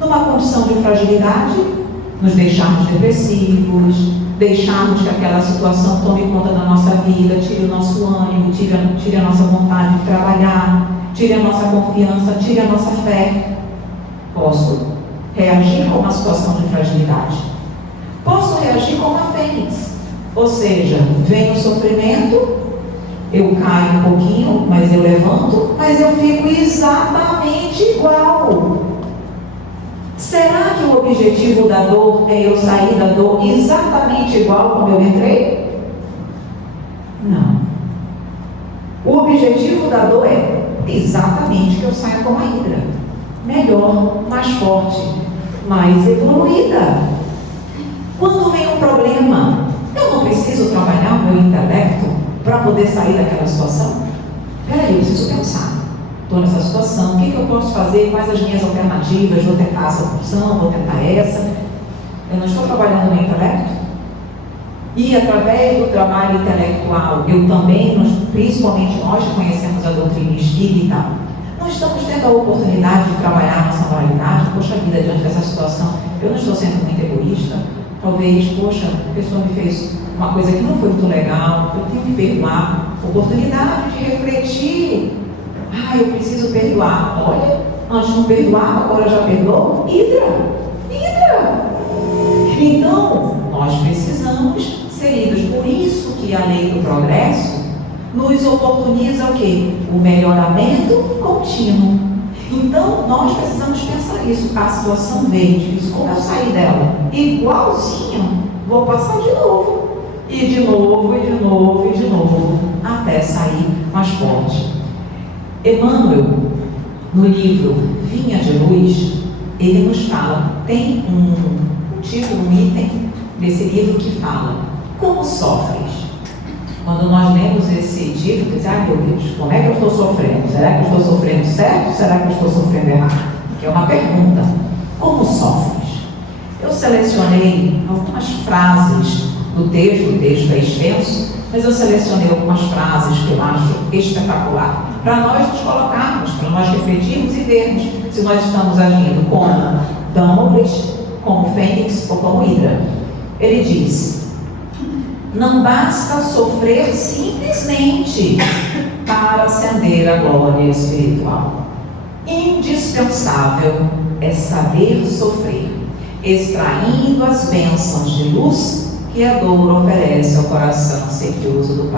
numa condição de fragilidade, nos deixarmos depressivos, deixarmos que aquela situação tome conta da nossa vida, tire o nosso ânimo, tire a nossa vontade de trabalhar, tire a nossa confiança, tire a nossa fé. Posso reagir com uma situação de fragilidade. Posso reagir como a fênix, ou seja, vem o sofrimento, eu caio um pouquinho, mas eu levanto, mas eu fico exatamente igual. Será que o objetivo da dor é eu sair da dor exatamente igual como eu entrei? Não. O objetivo da dor é exatamente que eu saia como a hidra. Melhor, mais forte, mais evoluída. Quando vem um problema, Eu não preciso trabalhar o meu intelecto para poder sair daquela situação? Peraí, eu preciso pensar. Estou nessa situação, o que eu posso fazer? Quais as minhas alternativas? Vou tentar essa opção, vou tentar essa. Eu não estou trabalhando no meu intelecto? E através do trabalho intelectual, eu também, principalmente nós que conhecemos a doutrina espírita, não estamos tendo a oportunidade de trabalhar a nossa moralidade. Poxa vida, diante dessa situação, eu não estou sendo muito egoísta. Talvez, poxa, a pessoa me fez uma coisa que não foi muito legal, eu tenho que perdoar. Oportunidade de refletir. Eu preciso perdoar. Olha, antes não perdoava, agora já perdoou. Hidra. Então, nós precisamos ser lidos. Por isso que a lei do progresso nos oportuniza o quê? O melhoramento contínuo. Então, nós precisamos pensar isso. A situação veio difícil, como eu saí dela? Igualzinho, vou passar de novo. E de novo, e de novo, e de novo, até sair mais forte. Emmanuel, no livro Vinha de Luz, ele nos fala, tem um título, um item desse livro que fala: como sofres? Quando nós lemos esse título, dizemos, meu Deus, como é que eu estou sofrendo? Será que eu estou sofrendo certo? Será que eu estou sofrendo errado? Que é uma pergunta. Como sofres? Eu selecionei algumas frases do texto, o texto é extenso, mas eu selecionei algumas frases que eu acho espetacular, para nós nos colocarmos, para nós refletirmos e vermos se nós estamos agindo como Damocles, como Fênix ou como Hidra. Ele diz: não basta sofrer simplesmente para ascender a glória espiritual. Indispensável é saber sofrer, extraindo as bênçãos de luz que a dor oferece ao coração sequioso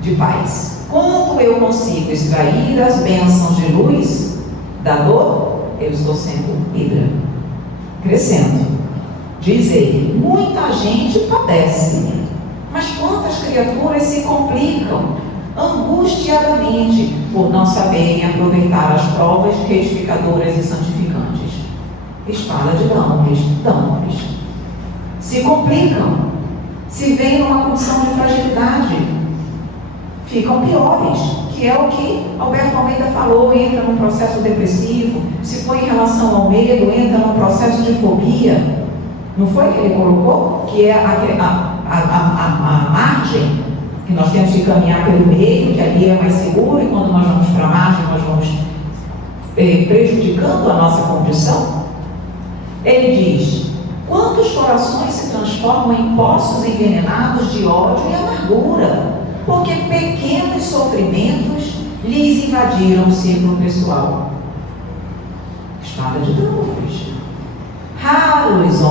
de paz. Quando eu consigo extrair as bênçãos de luz da dor, eu estou sendo Hidra, crescendo. Diz ele: muita gente padece, mas quantas criaturas se complicam angustiadamente por não saberem aproveitar as provas retificadoras e santificantes. Espada de Damocles. Se complicam, se veem numa condição de fragilidade, ficam piores, que é o que Alberto Almeida falou, entra num processo depressivo. Se for em relação ao medo, entra num processo de fobia. Não foi que ele colocou? Que é a margem, que nós temos que caminhar pelo meio, que ali é mais seguro, e quando nós vamos para a margem, nós vamos prejudicando a nossa condição. Ele diz: quantos corações se transformam em poços envenenados de ódio e amargura, porque pequenos sofrimentos lhes invadiram o círculo pessoal. Espada de Damocles. Raros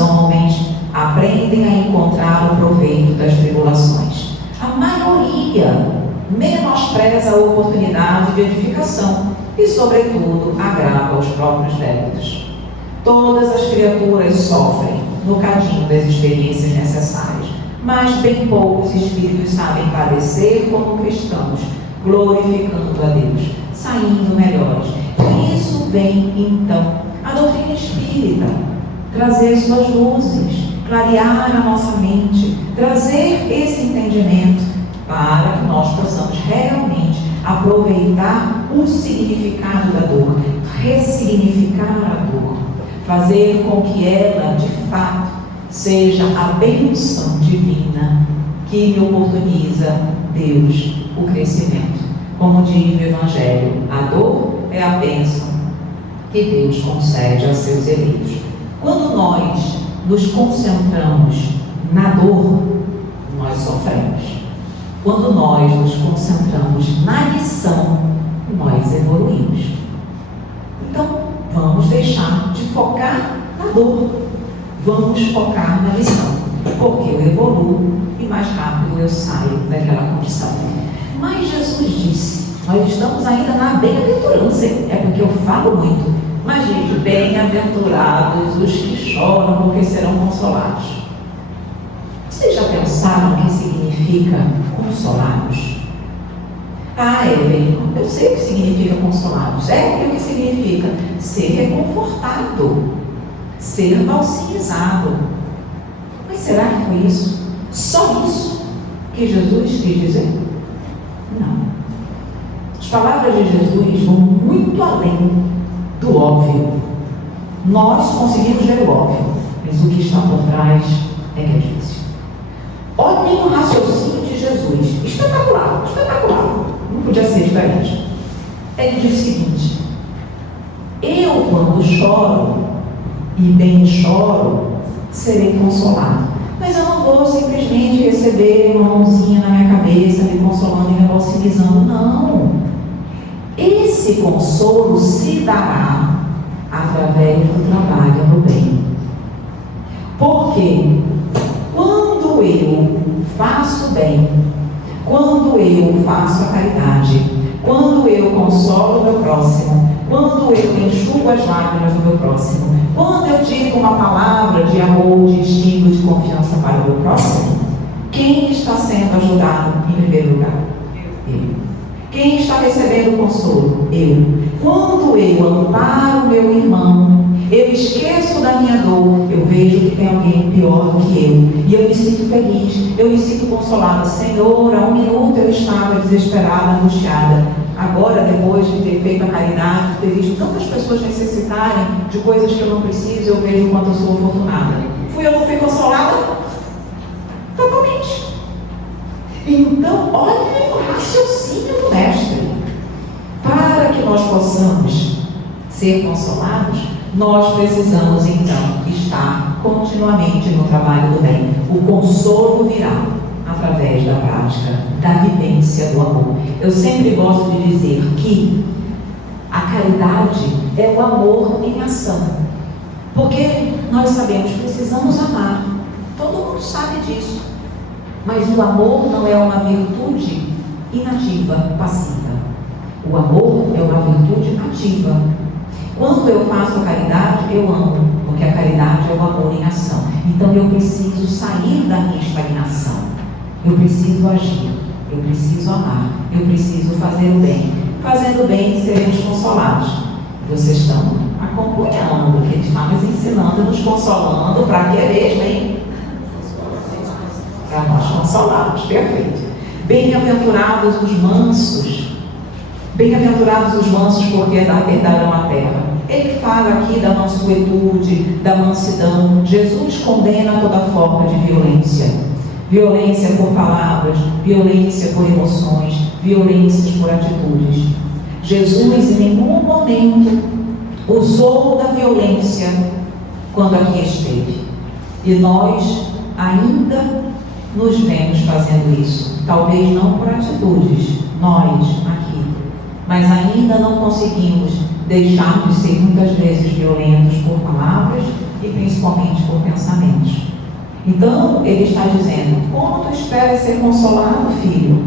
homens aprendem a encontrar o proveito das tribulações. A maioria menospreza a oportunidade de edificação e, sobretudo, agrava os próprios débitos. Todas as criaturas sofrem no cadinho das experiências necessárias, mas bem poucos espíritos sabem padecer como cristãos, glorificando a Deus, saindo melhores. Isso vem, então, a doutrina espírita, trazer suas luzes, clarear a nossa mente, trazer esse entendimento para que nós possamos realmente aproveitar o significado da dor, ressignificar a dor, fazer com que ela, de fato, seja a bênção divina que me oportuniza Deus, o crescimento. Como diz o Evangelho, a dor é a bênção que Deus concede a seus eleitos. Quando nós nos concentramos na dor, nós sofremos. Quando nós nos concentramos na lição, nós evoluímos. Então, vamos deixar de focar na dor. Vamos focar na lição, porque eu evoluo e mais rápido eu saio daquela condição. Mas Jesus disse, nós estamos ainda na bem-aventurança, é porque eu falo muito, mas gente, bem-aventurados os que choram, porque serão consolados. Vocês já pensaram o que significa consolados? Evelyn, eu sei o que significa consolados. O que significa ser reconfortado, ser auxiliado. Mas Mas será que foi isso? Só isso que Jesus quis dizer? Não. As palavras de Jesus vão muito além do óbvio. Nós conseguimos ver o óbvio, mas o que está por trás é que é difícil. Olhem o raciocínio de Jesus. Espetacular, espetacular. Não podia ser diferente. Ele diz o seguinte: eu, quando choro, e bem choro, serei consolado. Mas eu não vou simplesmente receber uma mãozinha na minha cabeça, me consolando e me auxiliando. Não. Esse consolo se dará através do trabalho no bem. Porque quando eu faço bem, quando eu faço a caridade, quando eu consolo o meu próximo, quando eu enxugo as lágrimas do meu próximo, quando eu digo uma palavra de amor, de estímulo, de confiança para o meu próximo, quem está sendo ajudado em primeiro lugar? Eu. Quem está recebendo o consolo? Eu. Quando eu amparo meu irmão, eu esqueço da minha dor, eu vejo que tem alguém pior do que eu, e eu me sinto feliz, eu me sinto consolada. Senhor, há um minuto eu estava desesperada, angustiada. Agora, depois de ter feito a caridade, de ter visto tantas pessoas necessitarem de coisas que eu não preciso, eu vejo o quanto eu sou afortunada. Fui ou não fui consolada? Totalmente. Então, olhem o raciocínio do Mestre. Para que nós possamos ser consolados, nós precisamos então estar continuamente no trabalho do bem. O consolo virá através da prática, da vivência do amor. Eu sempre gosto de dizer que a caridade é o amor em ação. Porque nós sabemos, precisamos amar. Todo mundo sabe disso. Mas o amor não é uma virtude inativa, passiva. O amor é uma virtude ativa. Quando eu faço a caridade, eu amo, porque a caridade é o amor em ação. Então eu preciso sair da minha estagnação. Eu preciso agir, eu preciso amar, eu preciso fazer o bem. Fazendo o bem, seremos consolados. Vocês estão acompanhando, porque ele está nos ensinando, nos consolando, para que mesmo, hein? Para nós consolarmos, perfeito. Bem-aventurados os mansos. Bem-aventurados os mansos, porque herdarão a terra. Ele fala aqui da mansuetude, da mansidão. Jesus condena toda forma de violência. Violência por palavras, violência por emoções, violências por atitudes. Jesus em nenhum momento usou da violência quando aqui esteve. E nós ainda nos vemos fazendo isso. Talvez não por atitudes, nós aqui. Mas ainda não conseguimos deixar de ser muitas vezes violentos por palavras e principalmente por pensamentos. Então, ele está dizendo: como tu esperas ser consolado, filho,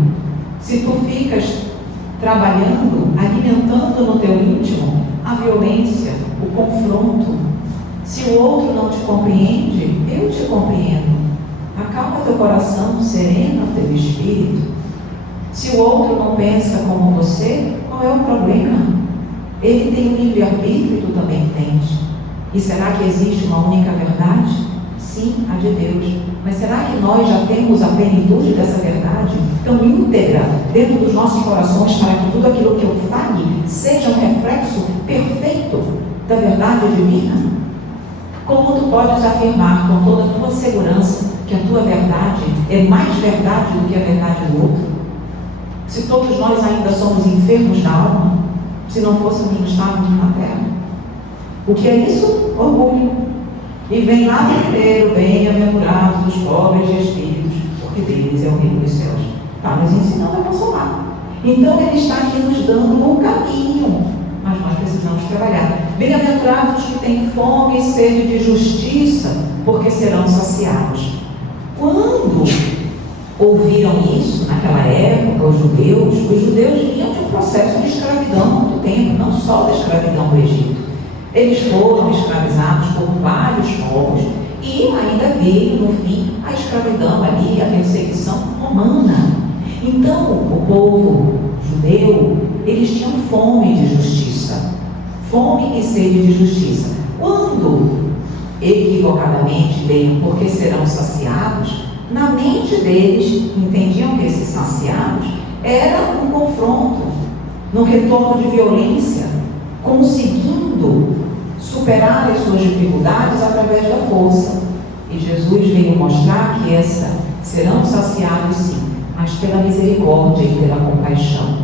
se tu ficas trabalhando, alimentando no teu íntimo a violência, o confronto? Se o outro não te compreende, eu te compreendo. Acalma teu coração, serena teu espírito. Se o outro não pensa como você, qual é o problema? Ele tem um livre-arbítrio e tu também tens. E será que existe uma única verdade? Sim, a de Deus. Mas será que nós já temos a plenitude dessa verdade tão íntegra dentro dos nossos corações para que tudo aquilo que eu fale seja um reflexo perfeito da verdade divina? Como tu podes afirmar com toda a tua segurança que a tua verdade é mais verdade do que a verdade do outro? Se todos nós ainda somos enfermos da alma, se não fôssemos estarmos na terra. O que é isso? Orgulho. E vem lá primeiro: bem-aventurados os pobres de espíritos, porque deles é o reino dos céus. Está nos ensinando a consolar. Então ele está aqui nos dando um caminho, mas nós precisamos trabalhar. Bem-aventurados os que têm fome e sede de justiça, porque serão saciados. Quando ouviram isso naquela época, os judeus vinham de um processo de escravidão há muito tempo, não só da escravidão do Egito. Eles foram escravizados por vários povos e ainda veio, no fim, a escravidão ali, a perseguição romana. Então, o povo judeu, eles tinham fome de justiça, fome e sede de justiça. Quando equivocadamente leiam porque serão saciados, na mente deles entendiam que esses saciados era um confronto, no retorno de violência, conseguindo superar as suas dificuldades através da força. E Jesus veio mostrar que serão saciados sim, mas pela misericórdia e pela compaixão.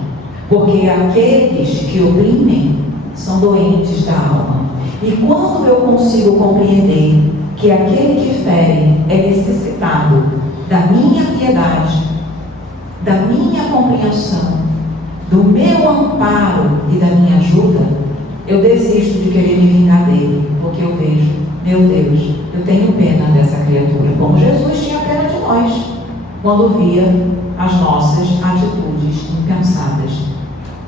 Porque aqueles que oprimem são doentes da alma. E quando eu consigo compreender que aquele que fere é necessitado da minha piedade, da minha compreensão, do meu amparo e da minha ajuda, eu desisto de querer me vingar dele, porque eu vejo, meu Deus, eu tenho pena dessa criatura, como Jesus tinha pena de nós, quando via as nossas atitudes impensadas.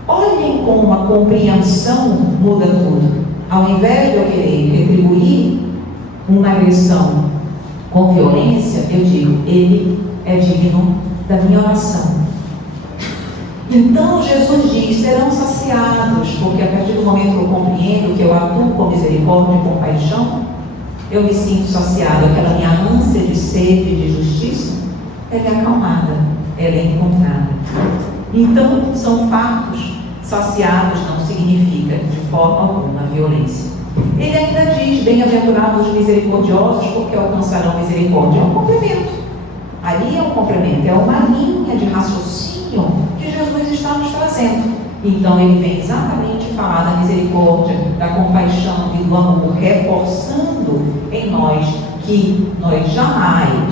Olhem como a compreensão muda tudo. Ao invés de eu querer retribuir uma agressão com violência, eu digo, ele é digno da minha oração. Então Jesus diz, serão saciados, porque a partir do momento que eu compreendo que eu atuo com misericórdia e compaixão, eu me sinto saciado. Aquela minha ânsia de sede de justiça, ela é acalmada, ela é encontrada. Então, são fatos. Saciados não significa de forma alguma violência. Ele ainda diz, bem-aventurados os misericordiosos, porque alcançarão misericórdia. É um complemento. Ali é um complemento, é uma linha de raciocínio que Jesus está nos trazendo. Então ele vem exatamente falar da misericórdia, da compaixão e do amor, reforçando em nós que nós jamais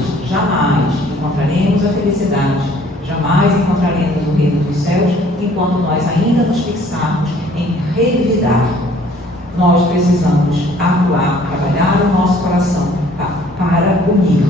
encontraremos a felicidade, jamais encontraremos o reino dos céus enquanto nós ainda nos fixarmos em revidar. Nós precisamos atuar, trabalhar o nosso coração para unir.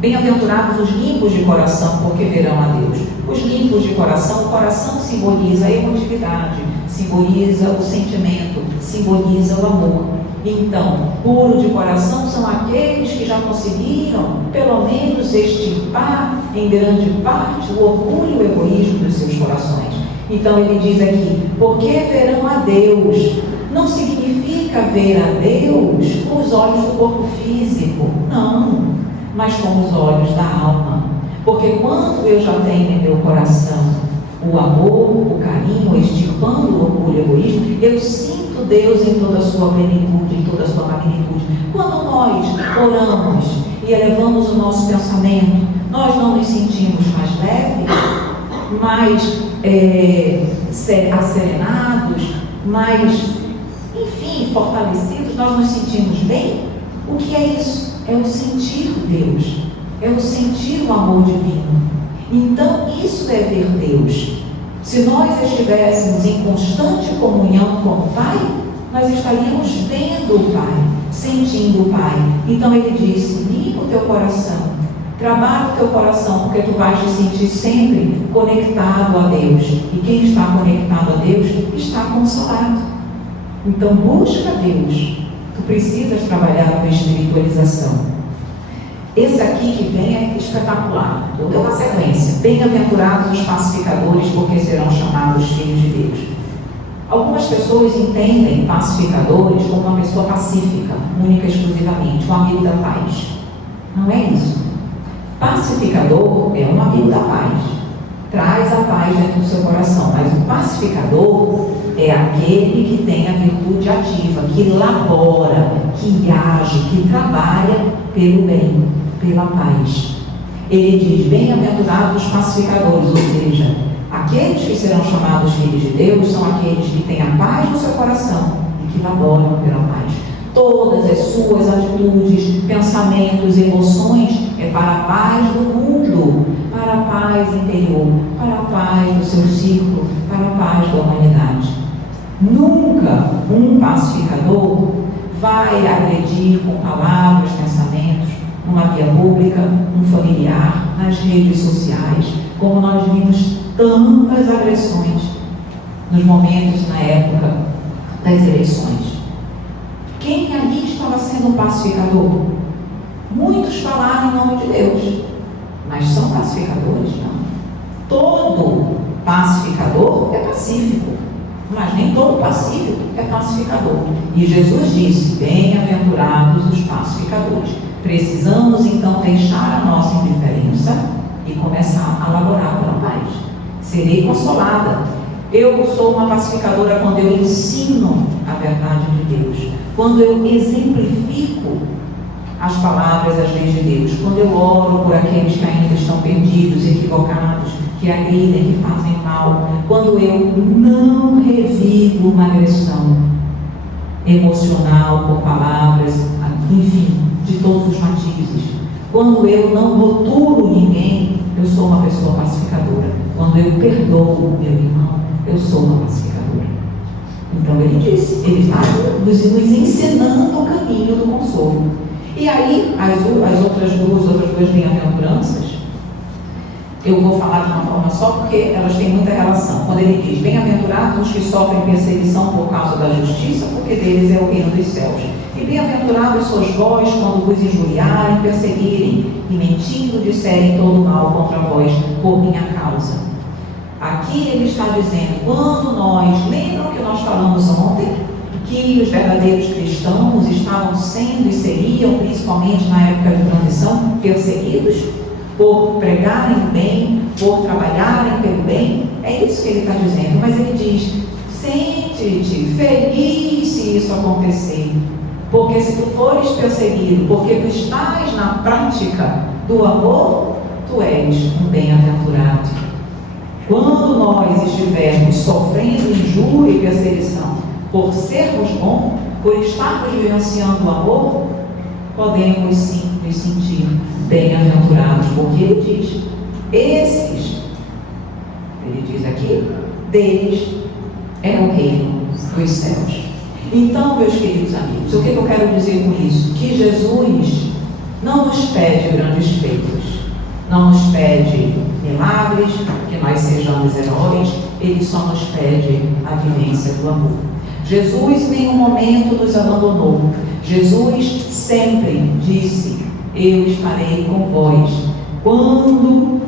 Bem-aventurados os limpos de coração, porque verão a Deus. Os limpos de coração, o coração simboliza a emotividade, simboliza o sentimento, simboliza o amor. Então, puro de coração são aqueles que já conseguiram, pelo menos, extirpar em grande parte o orgulho e o egoísmo dos seus corações. Então ele diz aqui, porque verão a Deus. Não significa ver a Deus com os olhos do corpo físico, não, mas com os olhos da alma. Porque quando eu já tenho em meu coração o amor, o carinho, extirpando o orgulho e o egoísmo, eu sinto Deus em toda a sua plenitude, em toda a sua magnitude. Quando nós oramos e elevamos o nosso pensamento, nós não nos sentimos mais leves, mais asserenados, mais, enfim, fortalecidos, nós nos sentimos bem. O que é isso? É o sentir Deus, é o sentir o amor divino. Então isso é ver Deus. Se nós estivéssemos em constante comunhão com o Pai, nós estaríamos vendo o Pai, sentindo o Pai. Então ele disse, limpa o teu coração, trabalha o teu coração, porque tu vais te sentir sempre conectado a Deus. E quem está conectado a Deus está consolado. Então busca Deus. Tu precisas trabalhar a tua espiritualização. Esse aqui que vem é espetacular. Toda uma sequência. Bem-aventurados os pacificadores, porque serão chamados filhos de Deus. Algumas pessoas entendem pacificadores como uma pessoa pacífica, única e exclusivamente, um amigo da paz. Não é isso. Pacificador é um amigo da paz. Traz a paz dentro do seu coração. Mas o pacificador é aquele que tem a virtude ativa, que labora, que age, que trabalha pelo bem, pela paz. Ele diz, bem-aventurados os pacificadores, ou seja, aqueles que serão chamados filhos de Deus são aqueles que têm a paz no seu coração e que laboram pela paz. Todas as suas atitudes, pensamentos, emoções é para a paz do mundo, para a paz interior, para a paz do seu círculo, para a paz da humanidade. Nunca um pacificador vai agredir com palavras, pensamentos, numa via pública, um familiar, nas redes sociais, como nós vimos tantas agressões nos momentos, na época das eleições. Quem ali estava sendo um pacificador? Muitos falaram em nome de Deus, mas são pacificadores? Não. Todo pacificador é pacífico, mas nem todo pacífico é pacificador. E Jesus disse: bem-aventurados os pacificadores. Precisamos então deixar a nossa indiferença e começar a laborar pela paz. Serei consolada. Eu sou uma pacificadora quando eu ensino a verdade de Deus, quando eu exemplifico as palavras, as leis de Deus, quando eu oro por aqueles que ainda estão perdidos, equivocados, que agridem, que fazem mal, quando eu não revido uma agressão emocional por palavras, enfim, de todos os matizes, quando eu não rotulo ninguém, eu sou uma pessoa pacificadora. Quando eu perdoo o meu irmão, eu sou uma pacificadora. Então ele disse, ele está nos ensinando o caminho do consolo. E aí, as outras duas bem-aventuranças, eu vou falar de uma forma só porque elas têm muita relação. Quando ele diz: bem-aventurados os que sofrem perseguição por causa da justiça, porque deles é o reino dos céus. E bem-aventurados sois vós quando vos injuriarem, perseguirem e mentindo disserem todo mal contra vós por minha causa. Aqui ele está dizendo, quando nós, lembram que nós falamos ontem, que os verdadeiros cristãos estavam sendo e seriam, principalmente na época de transição, perseguidos por pregarem o bem, por trabalharem pelo bem. É isso que ele está dizendo. Mas ele diz: sente-te feliz se isso acontecer, porque se tu fores perseguido, porque tu estás na prática do amor, tu és um bem-aventurado. Quando nós estivermos sofrendo injúria e perseguição por sermos bons, por estarmos vivenciando o amor, podemos sim nos sentir bem-aventurados, porque ele diz, ele diz aqui, deles é o reino dos céus. Então, meus queridos amigos, o que eu quero dizer com isso? Que Jesus não nos pede grandes feitos, não nos pede milagres, que nós sejamos heróis, ele só nos pede a vivência do amor. Jesus em nenhum momento nos abandonou. Jesus sempre disse: eu estarei com vós. Quando,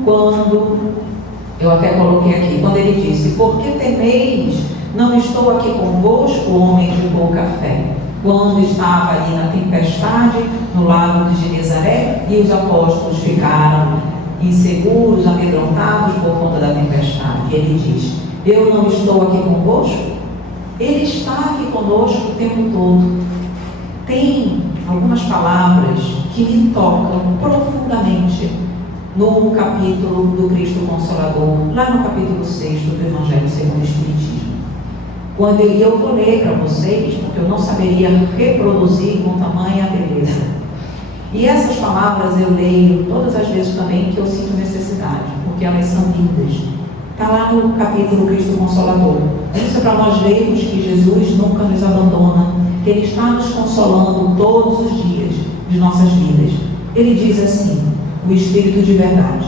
eu até coloquei aqui, quando ele disse: por que temeis? Não estou aqui convosco, homens de pouca fé. Quando estava ali na tempestade, no lago de Genezaré, e os apóstolos ficaram inseguros, amedrontados por conta da tempestade. E ele diz: eu não estou aqui convosco? Ele está aqui conosco o tempo todo. Tem algumas palavras que me tocam profundamente no capítulo do Cristo Consolador, lá no capítulo 6 do Evangelho segundo o Espiritismo. Quando eu vou ler para vocês, porque eu não saberia reproduzir com tamanha beleza. E essas palavras eu leio todas as vezes também que eu sinto necessidade, porque elas são lindas. Está lá no capítulo Cristo Consolador. Isso é para nós vermos que Jesus nunca nos abandona, que Ele está nos consolando todos os dias de nossas vidas. Ele diz assim, o Espírito de verdade: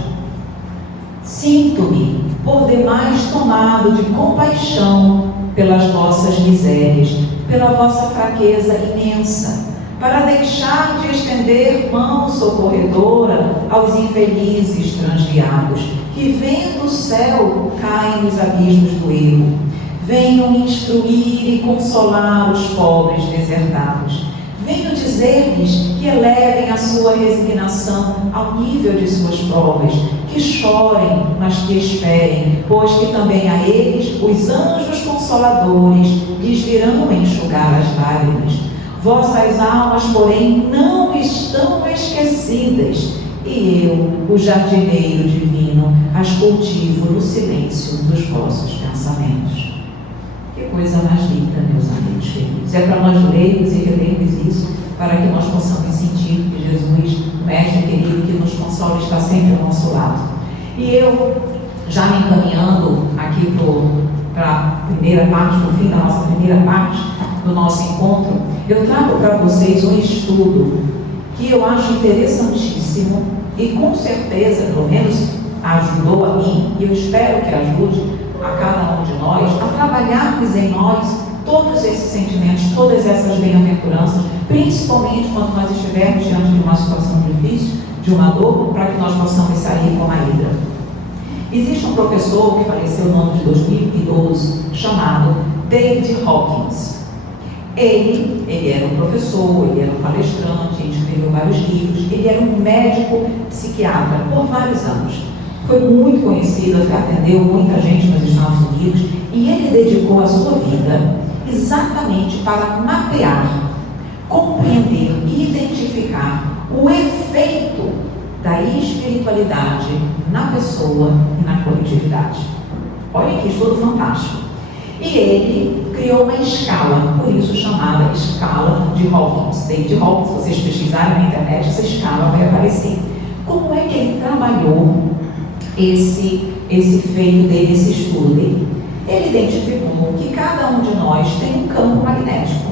sinto-me por demais tomado de compaixão pelas vossas misérias, pela vossa fraqueza imensa, para deixar de estender mão socorredora aos infelizes transviados, que vendo o céu caem nos abismos do erro. Venham instruir e consolar os pobres deserdados. Venho dizer-lhes que elevem a sua resignação ao nível de suas provas, que chorem, mas que esperem, pois que também a eles os anjos consoladores lhes virão enxugar as lágrimas. Vossas almas, porém, não estão esquecidas, e eu, o jardineiro divino, as cultivo no silêncio dos vossos pensamentos. Que coisa mais linda, meus amigos queridos. É para nós lermos e relermos isso, para que nós possamos sentir que Jesus, o Mestre querido, que nos consola, está sempre ao nosso lado. E eu, já me encaminhando aqui para a primeira parte, no fim da nossa primeira parte do nosso encontro, eu trago para vocês um estudo que eu acho interessantíssimo e com certeza, pelo menos, ajudou a mim, e eu espero que ajude a cada um de nós a trabalharmos em nós todos esses sentimentos, todas essas bem-aventuranças, principalmente quando nós estivermos diante de uma situação difícil, de uma dor, para que nós possamos sair com a Hidra. Existe um professor que faleceu no ano de 2012, chamado David Hawkins. Ele era um professor, ele era um palestrante, ele escreveu vários livros, ele era um médico psiquiatra por vários anos. Foi muito conhecido, atendeu muita gente nos Estados Unidos, e ele dedicou a sua vida exatamente para mapear, compreender e identificar o efeito da espiritualidade na pessoa e na coletividade. Olha que estudo fantástico. E ele criou uma escala, por isso chamada escala de Hawkins. David Hawkins, se vocês pesquisarem na internet, essa escala vai aparecer. Como é que ele trabalhou esse feito dele, esse estudo dele? Ele identificou que cada um de nós tem um campo magnético,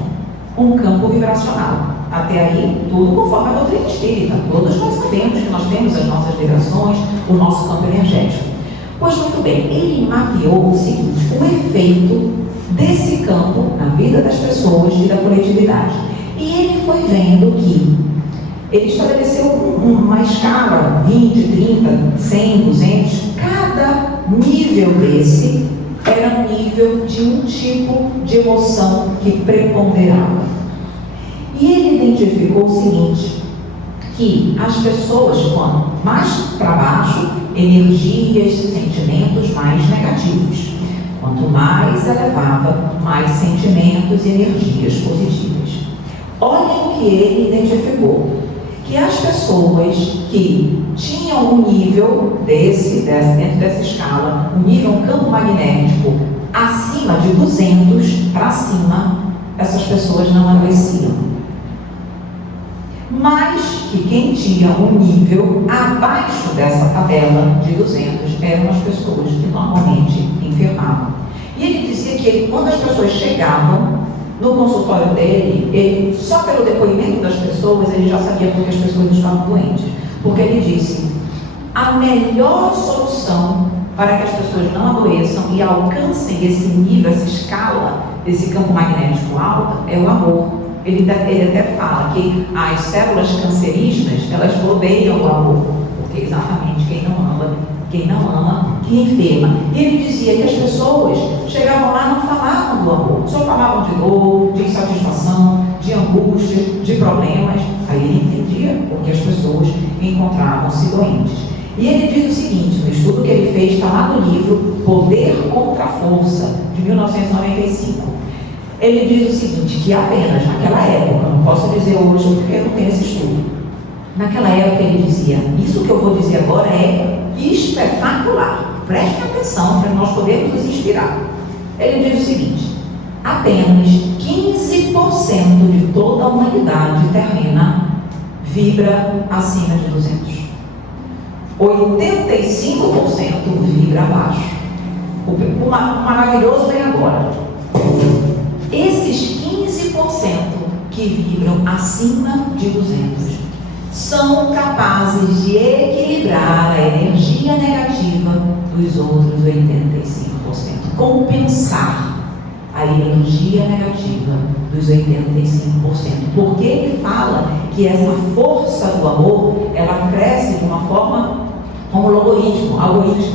um campo vibracional. Até aí, tudo conforme a doutrina espírita. Todos nós sabemos que nós temos as nossas vibrações, o nosso campo energético. Pois muito bem, ele mapeou o seguinte, o efeito desse campo na vida das pessoas e da coletividade. E ele foi vendo que ele estabeleceu uma escala, 20, 30, 100, 200, cada nível desse era um nível de um tipo de emoção que preponderava. E ele identificou o seguinte, que as pessoas, quanto mais para baixo, energias e sentimentos mais negativos. Quanto mais elevava, mais sentimentos e energias positivas. Olhem o que ele identificou, que as pessoas que tinham um nível dentro dessa escala, um nível, um campo magnético acima de 200 para cima, essas pessoas não adoeciam. Mas que quem tinha um nível abaixo dessa tabela de 200 eram as pessoas que normalmente enfermavam. E ele dizia que quando as pessoas chegavam no consultório dele, só pelo depoimento das pessoas, ele já sabia porque as pessoas estavam doentes. Porque ele disse, a melhor solução para que as pessoas não adoeçam e alcancem esse nível, essa escala, desse campo magnético alto, é o amor. Ele até fala que as células cancerígenas, elas odeiam o amor, porque exatamente quem não ama, que enferma. E ele dizia que as pessoas chegavam lá e não falavam do amor, só falavam de dor, de insatisfação, de angústia, de problemas. Aí ele entendia porque as pessoas encontravam-se doentes. E ele diz o seguinte, no estudo que ele fez, está lá no livro Poder contra a Força, de 1995. Ele diz o seguinte, que apenas naquela época, não posso dizer hoje porque eu não tenho esse estudo, naquela época ele dizia, isso que eu vou dizer agora é espetacular, prestem atenção para nós podermos nos inspirar. Ele diz o seguinte, apenas 15% de toda a humanidade terrena vibra acima de 200. 85% vibra abaixo. O maravilhoso vem agora. Esses 15% que vibram acima de 200 são capazes de equilibrar a energia negativa dos outros 85%, compensar a energia negativa dos 85%, porque ele fala que essa força do amor, ela cresce de uma forma como algoritmo,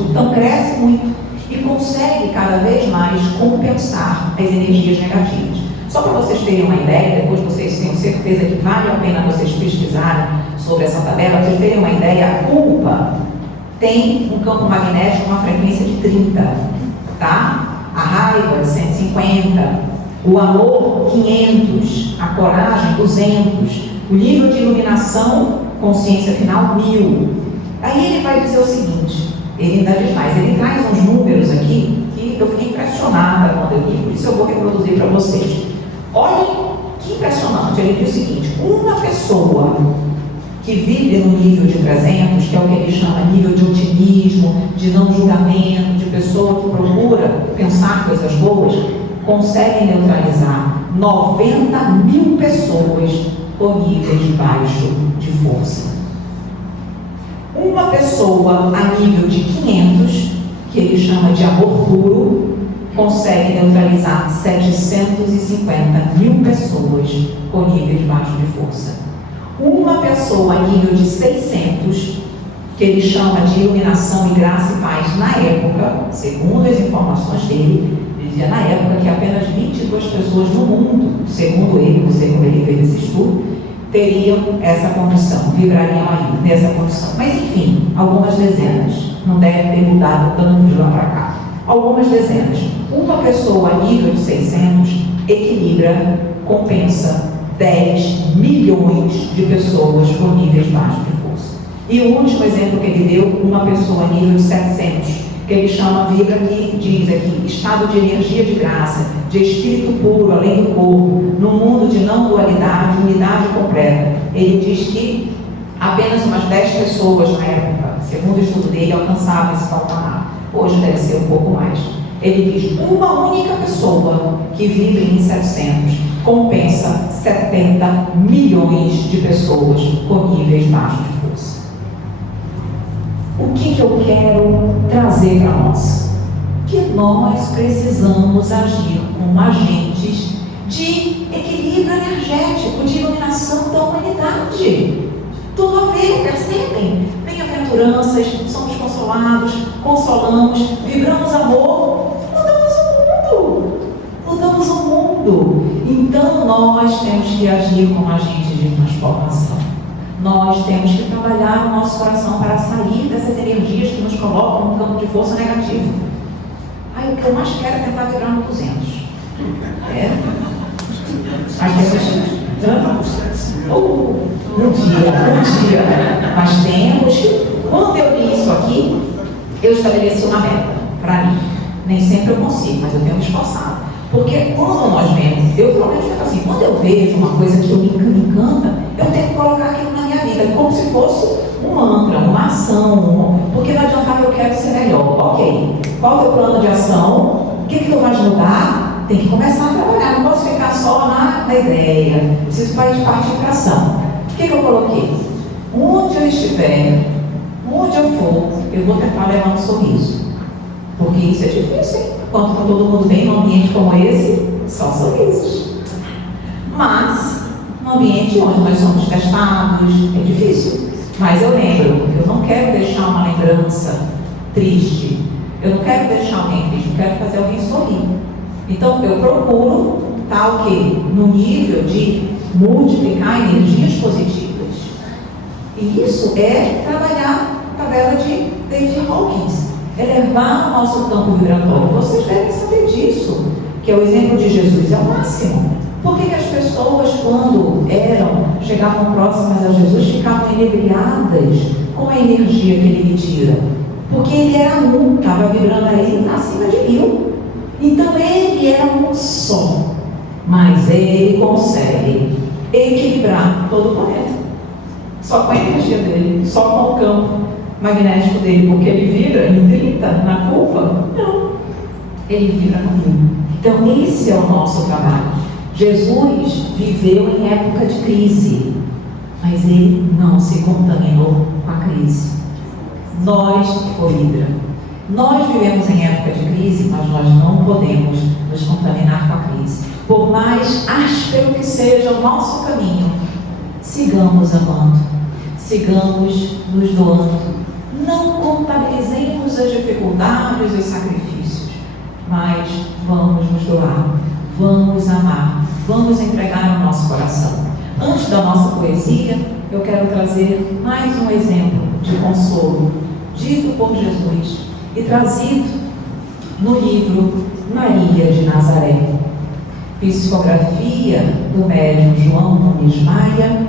então cresce muito e consegue cada vez mais compensar as energias negativas. Só para vocês terem uma ideia, depois vocês tenham certeza que vale a pena vocês pesquisarem sobre essa tabela, para vocês terem uma ideia, a culpa tem um campo magnético com uma frequência de 30, tá? A raiva, 150, o amor, 500, a coragem, 200, o nível de iluminação, consciência final, 1000. Aí ele vai dizer o seguinte, ele ainda diz mais, ele traz uns números aqui que eu fiquei impressionada quando eu li, por isso eu vou reproduzir para vocês. Olhem que impressionante, ele diz o seguinte, uma pessoa que vive no nível de 300, que é o que ele chama nível de otimismo, de não julgamento, de pessoa que procura pensar coisas boas, consegue neutralizar 90.000 pessoas por níveis baixos de força. Uma pessoa a nível de 500, que ele chama de amor puro, consegue neutralizar 750.000 pessoas com níveis baixos de força. Uma pessoa a nível de 600, que ele chama de iluminação e graça e paz na época, segundo as informações dele, Dizia na época que apenas 22 pessoas no mundo, segundo ele, não sei como ele fez esse estudo, teriam essa condição, vibrariam aí nessa condição. Mas enfim, algumas dezenas, não deve ter mudado tanto de lá para cá. Algumas dezenas. Uma pessoa a nível de 600 equilibra, compensa 10 milhões de pessoas com níveis baixos de força. E o último exemplo que ele deu, uma pessoa a nível de 700, que ele chama, vibra, que diz aqui, estado de energia de graça, de espírito puro, além do corpo, no mundo de não dualidade, unidade completa. Ele diz que apenas umas 10 pessoas na época, segundo o estudo dele, alcançavam esse patamar. Hoje deve ser um pouco mais. Ele diz, uma única pessoa que vive em 700 compensa 70 milhões de pessoas com níveis baixos de força. O que eu quero trazer para nós? Que nós precisamos agir como agentes de equilíbrio energético, de iluminação da humanidade. Tudo a ver, percebem? Bem-aventuranças, somos consolados, consolamos, vibramos amor, mudamos o mundo. Então nós temos que agir como agentes de transformação. Nós temos que trabalhar o nosso coração para sair dessas energias que nos colocam no campo de força negativo. Aí o que eu mais quero é tentar vibrar no 200. Um dia. Mas temos que, quando eu li isso aqui, eu estabeleci uma meta para mim. Nem sempre eu consigo, mas eu tenho me esforçado. Porque quando nós vemos, eu pelo menos fico assim, quando eu vejo uma coisa que me encanta, eu tenho que colocar aquilo na minha vida, como se fosse um mantra, uma ação, porque não adianta eu quero ser melhor. Ok, qual é o teu plano de ação? O que tu vais mudar? Tem que começar a trabalhar, não posso ficar só na ideia, preciso partir para a ação. O que eu coloquei? Onde eu estiver, onde eu for, eu vou tentar levar um sorriso. Porque isso é difícil, hein? Quando está todo mundo bem num ambiente como esse, só sorrisos. Mas, num ambiente onde nós somos testados, é difícil. Mas eu lembro que eu não quero deixar uma lembrança triste. Eu não quero deixar alguém triste, eu quero fazer alguém sorrir. Então, eu procuro estar o quê? No nível de multiplicar energias positivas. E isso é trabalhar a tabela de David Hawkins. Elevar o nosso campo vibratório. Vocês devem saber disso, que é o exemplo de Jesus, é o máximo. Por que as pessoas, quando chegavam próximas a Jesus, ficavam inebriadas com a energia que ele retira? Porque ele era um, estava vibrando aí acima de 1000. Então ele era um só, mas ele consegue equilibrar todo o planeta. Só com a energia dele, só com o campo magnético dele, porque ele vibra em 30 na curva? Não, ele vibra no 1000. Então esse é o nosso trabalho. Jesus viveu em época de crise, mas ele não se contaminou com a crise. Nós, Hidra, nós vivemos em época de crise, mas nós não podemos nos contaminar com a crise. Por mais áspero que seja o nosso caminho, sigamos amando, sigamos nos doando. Não contabilizemos as dificuldades e os sacrifícios, mas vamos nos doar, vamos amar, vamos entregar o nosso coração. Antes da nossa poesia, eu quero trazer mais um exemplo de consolo, dito por Jesus e trazido no livro Maria de Nazaré, psicografia do médium João Nunes Maia,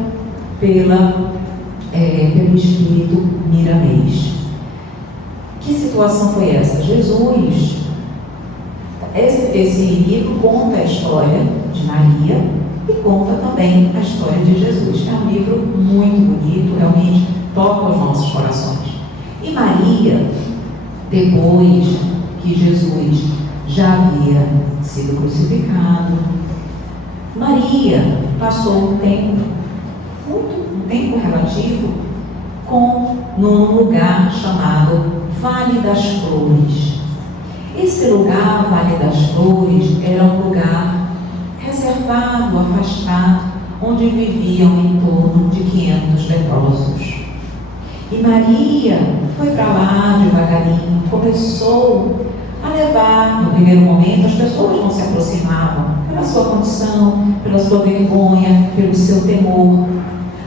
pelo espírito Miramês. Que situação foi essa? Jesus, esse livro conta a história de Maria e conta também a história de Jesus. É um livro muito bonito, realmente toca os nossos corações. E Maria, depois que Jesus já havia sido crucificado, Maria passou um tempo relativo num lugar chamado Vale das Flores. Esse lugar, Vale das Flores, era um lugar reservado, afastado, onde viviam em torno de 500 leprosos. E Maria foi para lá devagarinho, começou a levar. No primeiro momento, as pessoas não se aproximavam pela sua condição, pela sua vergonha, pelo seu temor.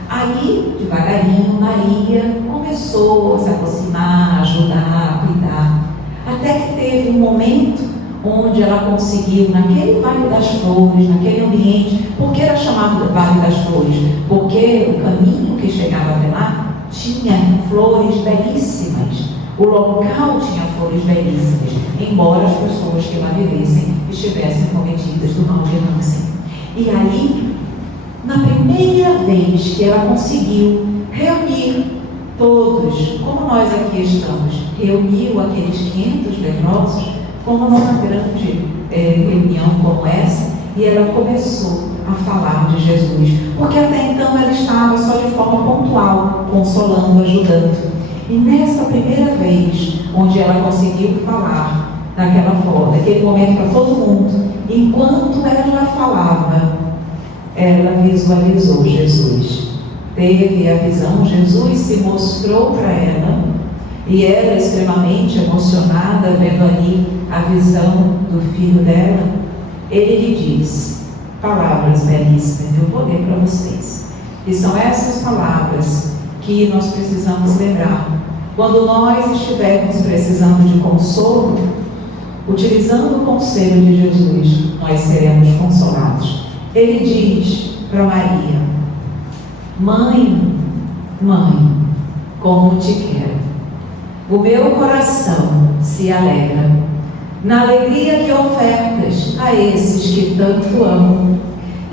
Aí, devagarinho, Maria começou a se aproximar, a ajudar, a cuidar. Até que teve um momento onde ela conseguiu, naquele Vale das Flores, naquele ambiente. Por que era chamado Vale das Flores? Porque o caminho que chegava até lá tinha flores belíssimas. O local tinha flores belíssimas, embora as pessoas que lá vivessem estivessem cometidas do mal de Hansen. E ali, na primeira vez que ela conseguiu reunir todos, como nós aqui estamos, reuniu aqueles 500 leprosos, como numa grande reunião como essa, e ela começou a falar de Jesus, porque até então ela estava só de forma pontual, consolando, ajudando. E nessa primeira vez, onde ela conseguiu falar daquela forma, daquele momento para todo mundo, enquanto ela falava, ela visualizou Jesus. Teve a visão, Jesus se mostrou para ela, e ela, extremamente emocionada, vendo ali a visão do filho dela, ele lhe diz palavras belíssimas. Eu vou ler para vocês. E são essas palavras que nós precisamos lembrar. Quando nós estivermos precisando de consolo, utilizando o conselho de Jesus, nós seremos consolados. Ele diz para Maria: Mãe, mãe, como te quero. O meu coração se alegra na alegria que ofertas a esses que tanto amo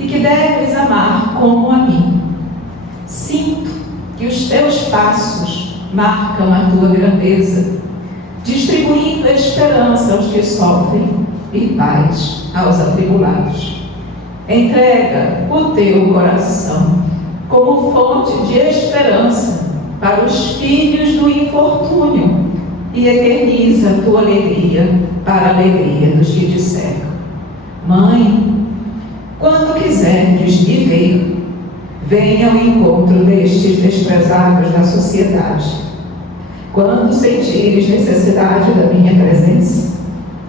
e que deves amar como a mim. Sinto que os teus passos marcam a tua grandeza, distribuindo esperança aos que sofrem e paz aos atribulados. Entrega o teu coração como fonte de esperança para os filhos do infortúnio e eterniza a tua alegria para a alegria dos que te cercam. Mãe, quando quiserdes me ver, venha ao encontro destes desprezados da sociedade. Quando sentires necessidade da minha presença,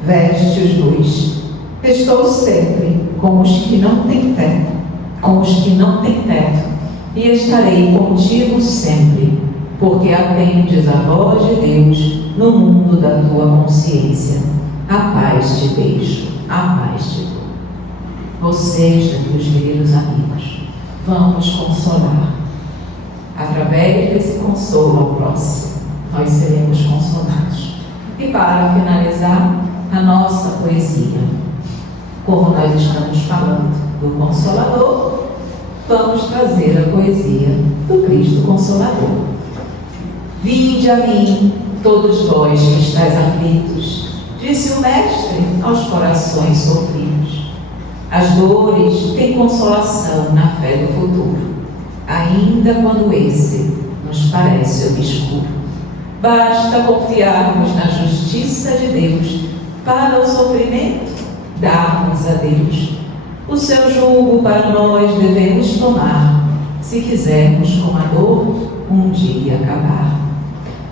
veste-os luz. Estou sempre com os que não têm teto, e estarei contigo sempre, porque atendes a voz de Deus no mundo da tua consciência. A paz te deixo, a paz te dou. Vocês, meus queridos amigos, vamos consolar. Através desse consolo ao próximo, nós seremos consolados. E para finalizar a nossa poesia, como nós estamos falando do Consolador, vamos trazer a poesia do Cristo Consolador. Vinde a mim, todos vós que estáis aflitos, disse o Mestre aos corações sofridos. As dores têm consolação na fé do futuro, ainda quando esse nos parece obscuro. Basta confiarmos na justiça de Deus para o sofrimento darmos a Deus. O seu jugo para nós devemos tomar, se quisermos com a dor um dia acabar.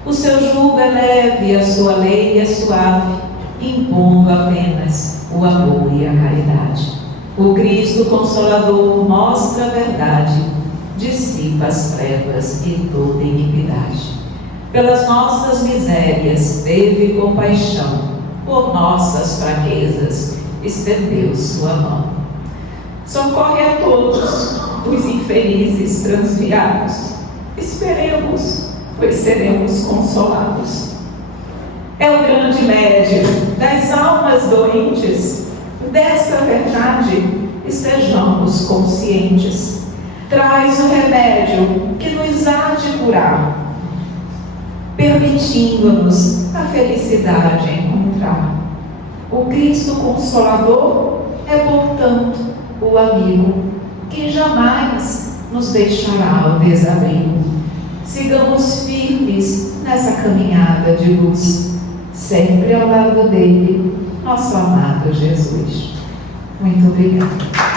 O seu jugo é leve, a sua lei é suave, impondo apenas o amor e a caridade. O Cristo Consolador mostra a verdade, dissipa as trevas e toda iniquidade. Pelas nossas misérias teve compaixão, por nossas fraquezas estendeu sua mão. Socorre a todos os infelizes transviados. Esperemos, pois seremos consolados. É o grande médico das almas doentes. Dessa verdade estejamos conscientes. Traz o remédio que nos há de curar, permitindo-nos a felicidade encontrar. O Cristo Consolador é, portanto, o amigo que jamais nos deixará ao desabrigo. Sigamos firmes nessa caminhada de luz, sempre ao lado dele, nosso amado Jesus. Muito obrigada.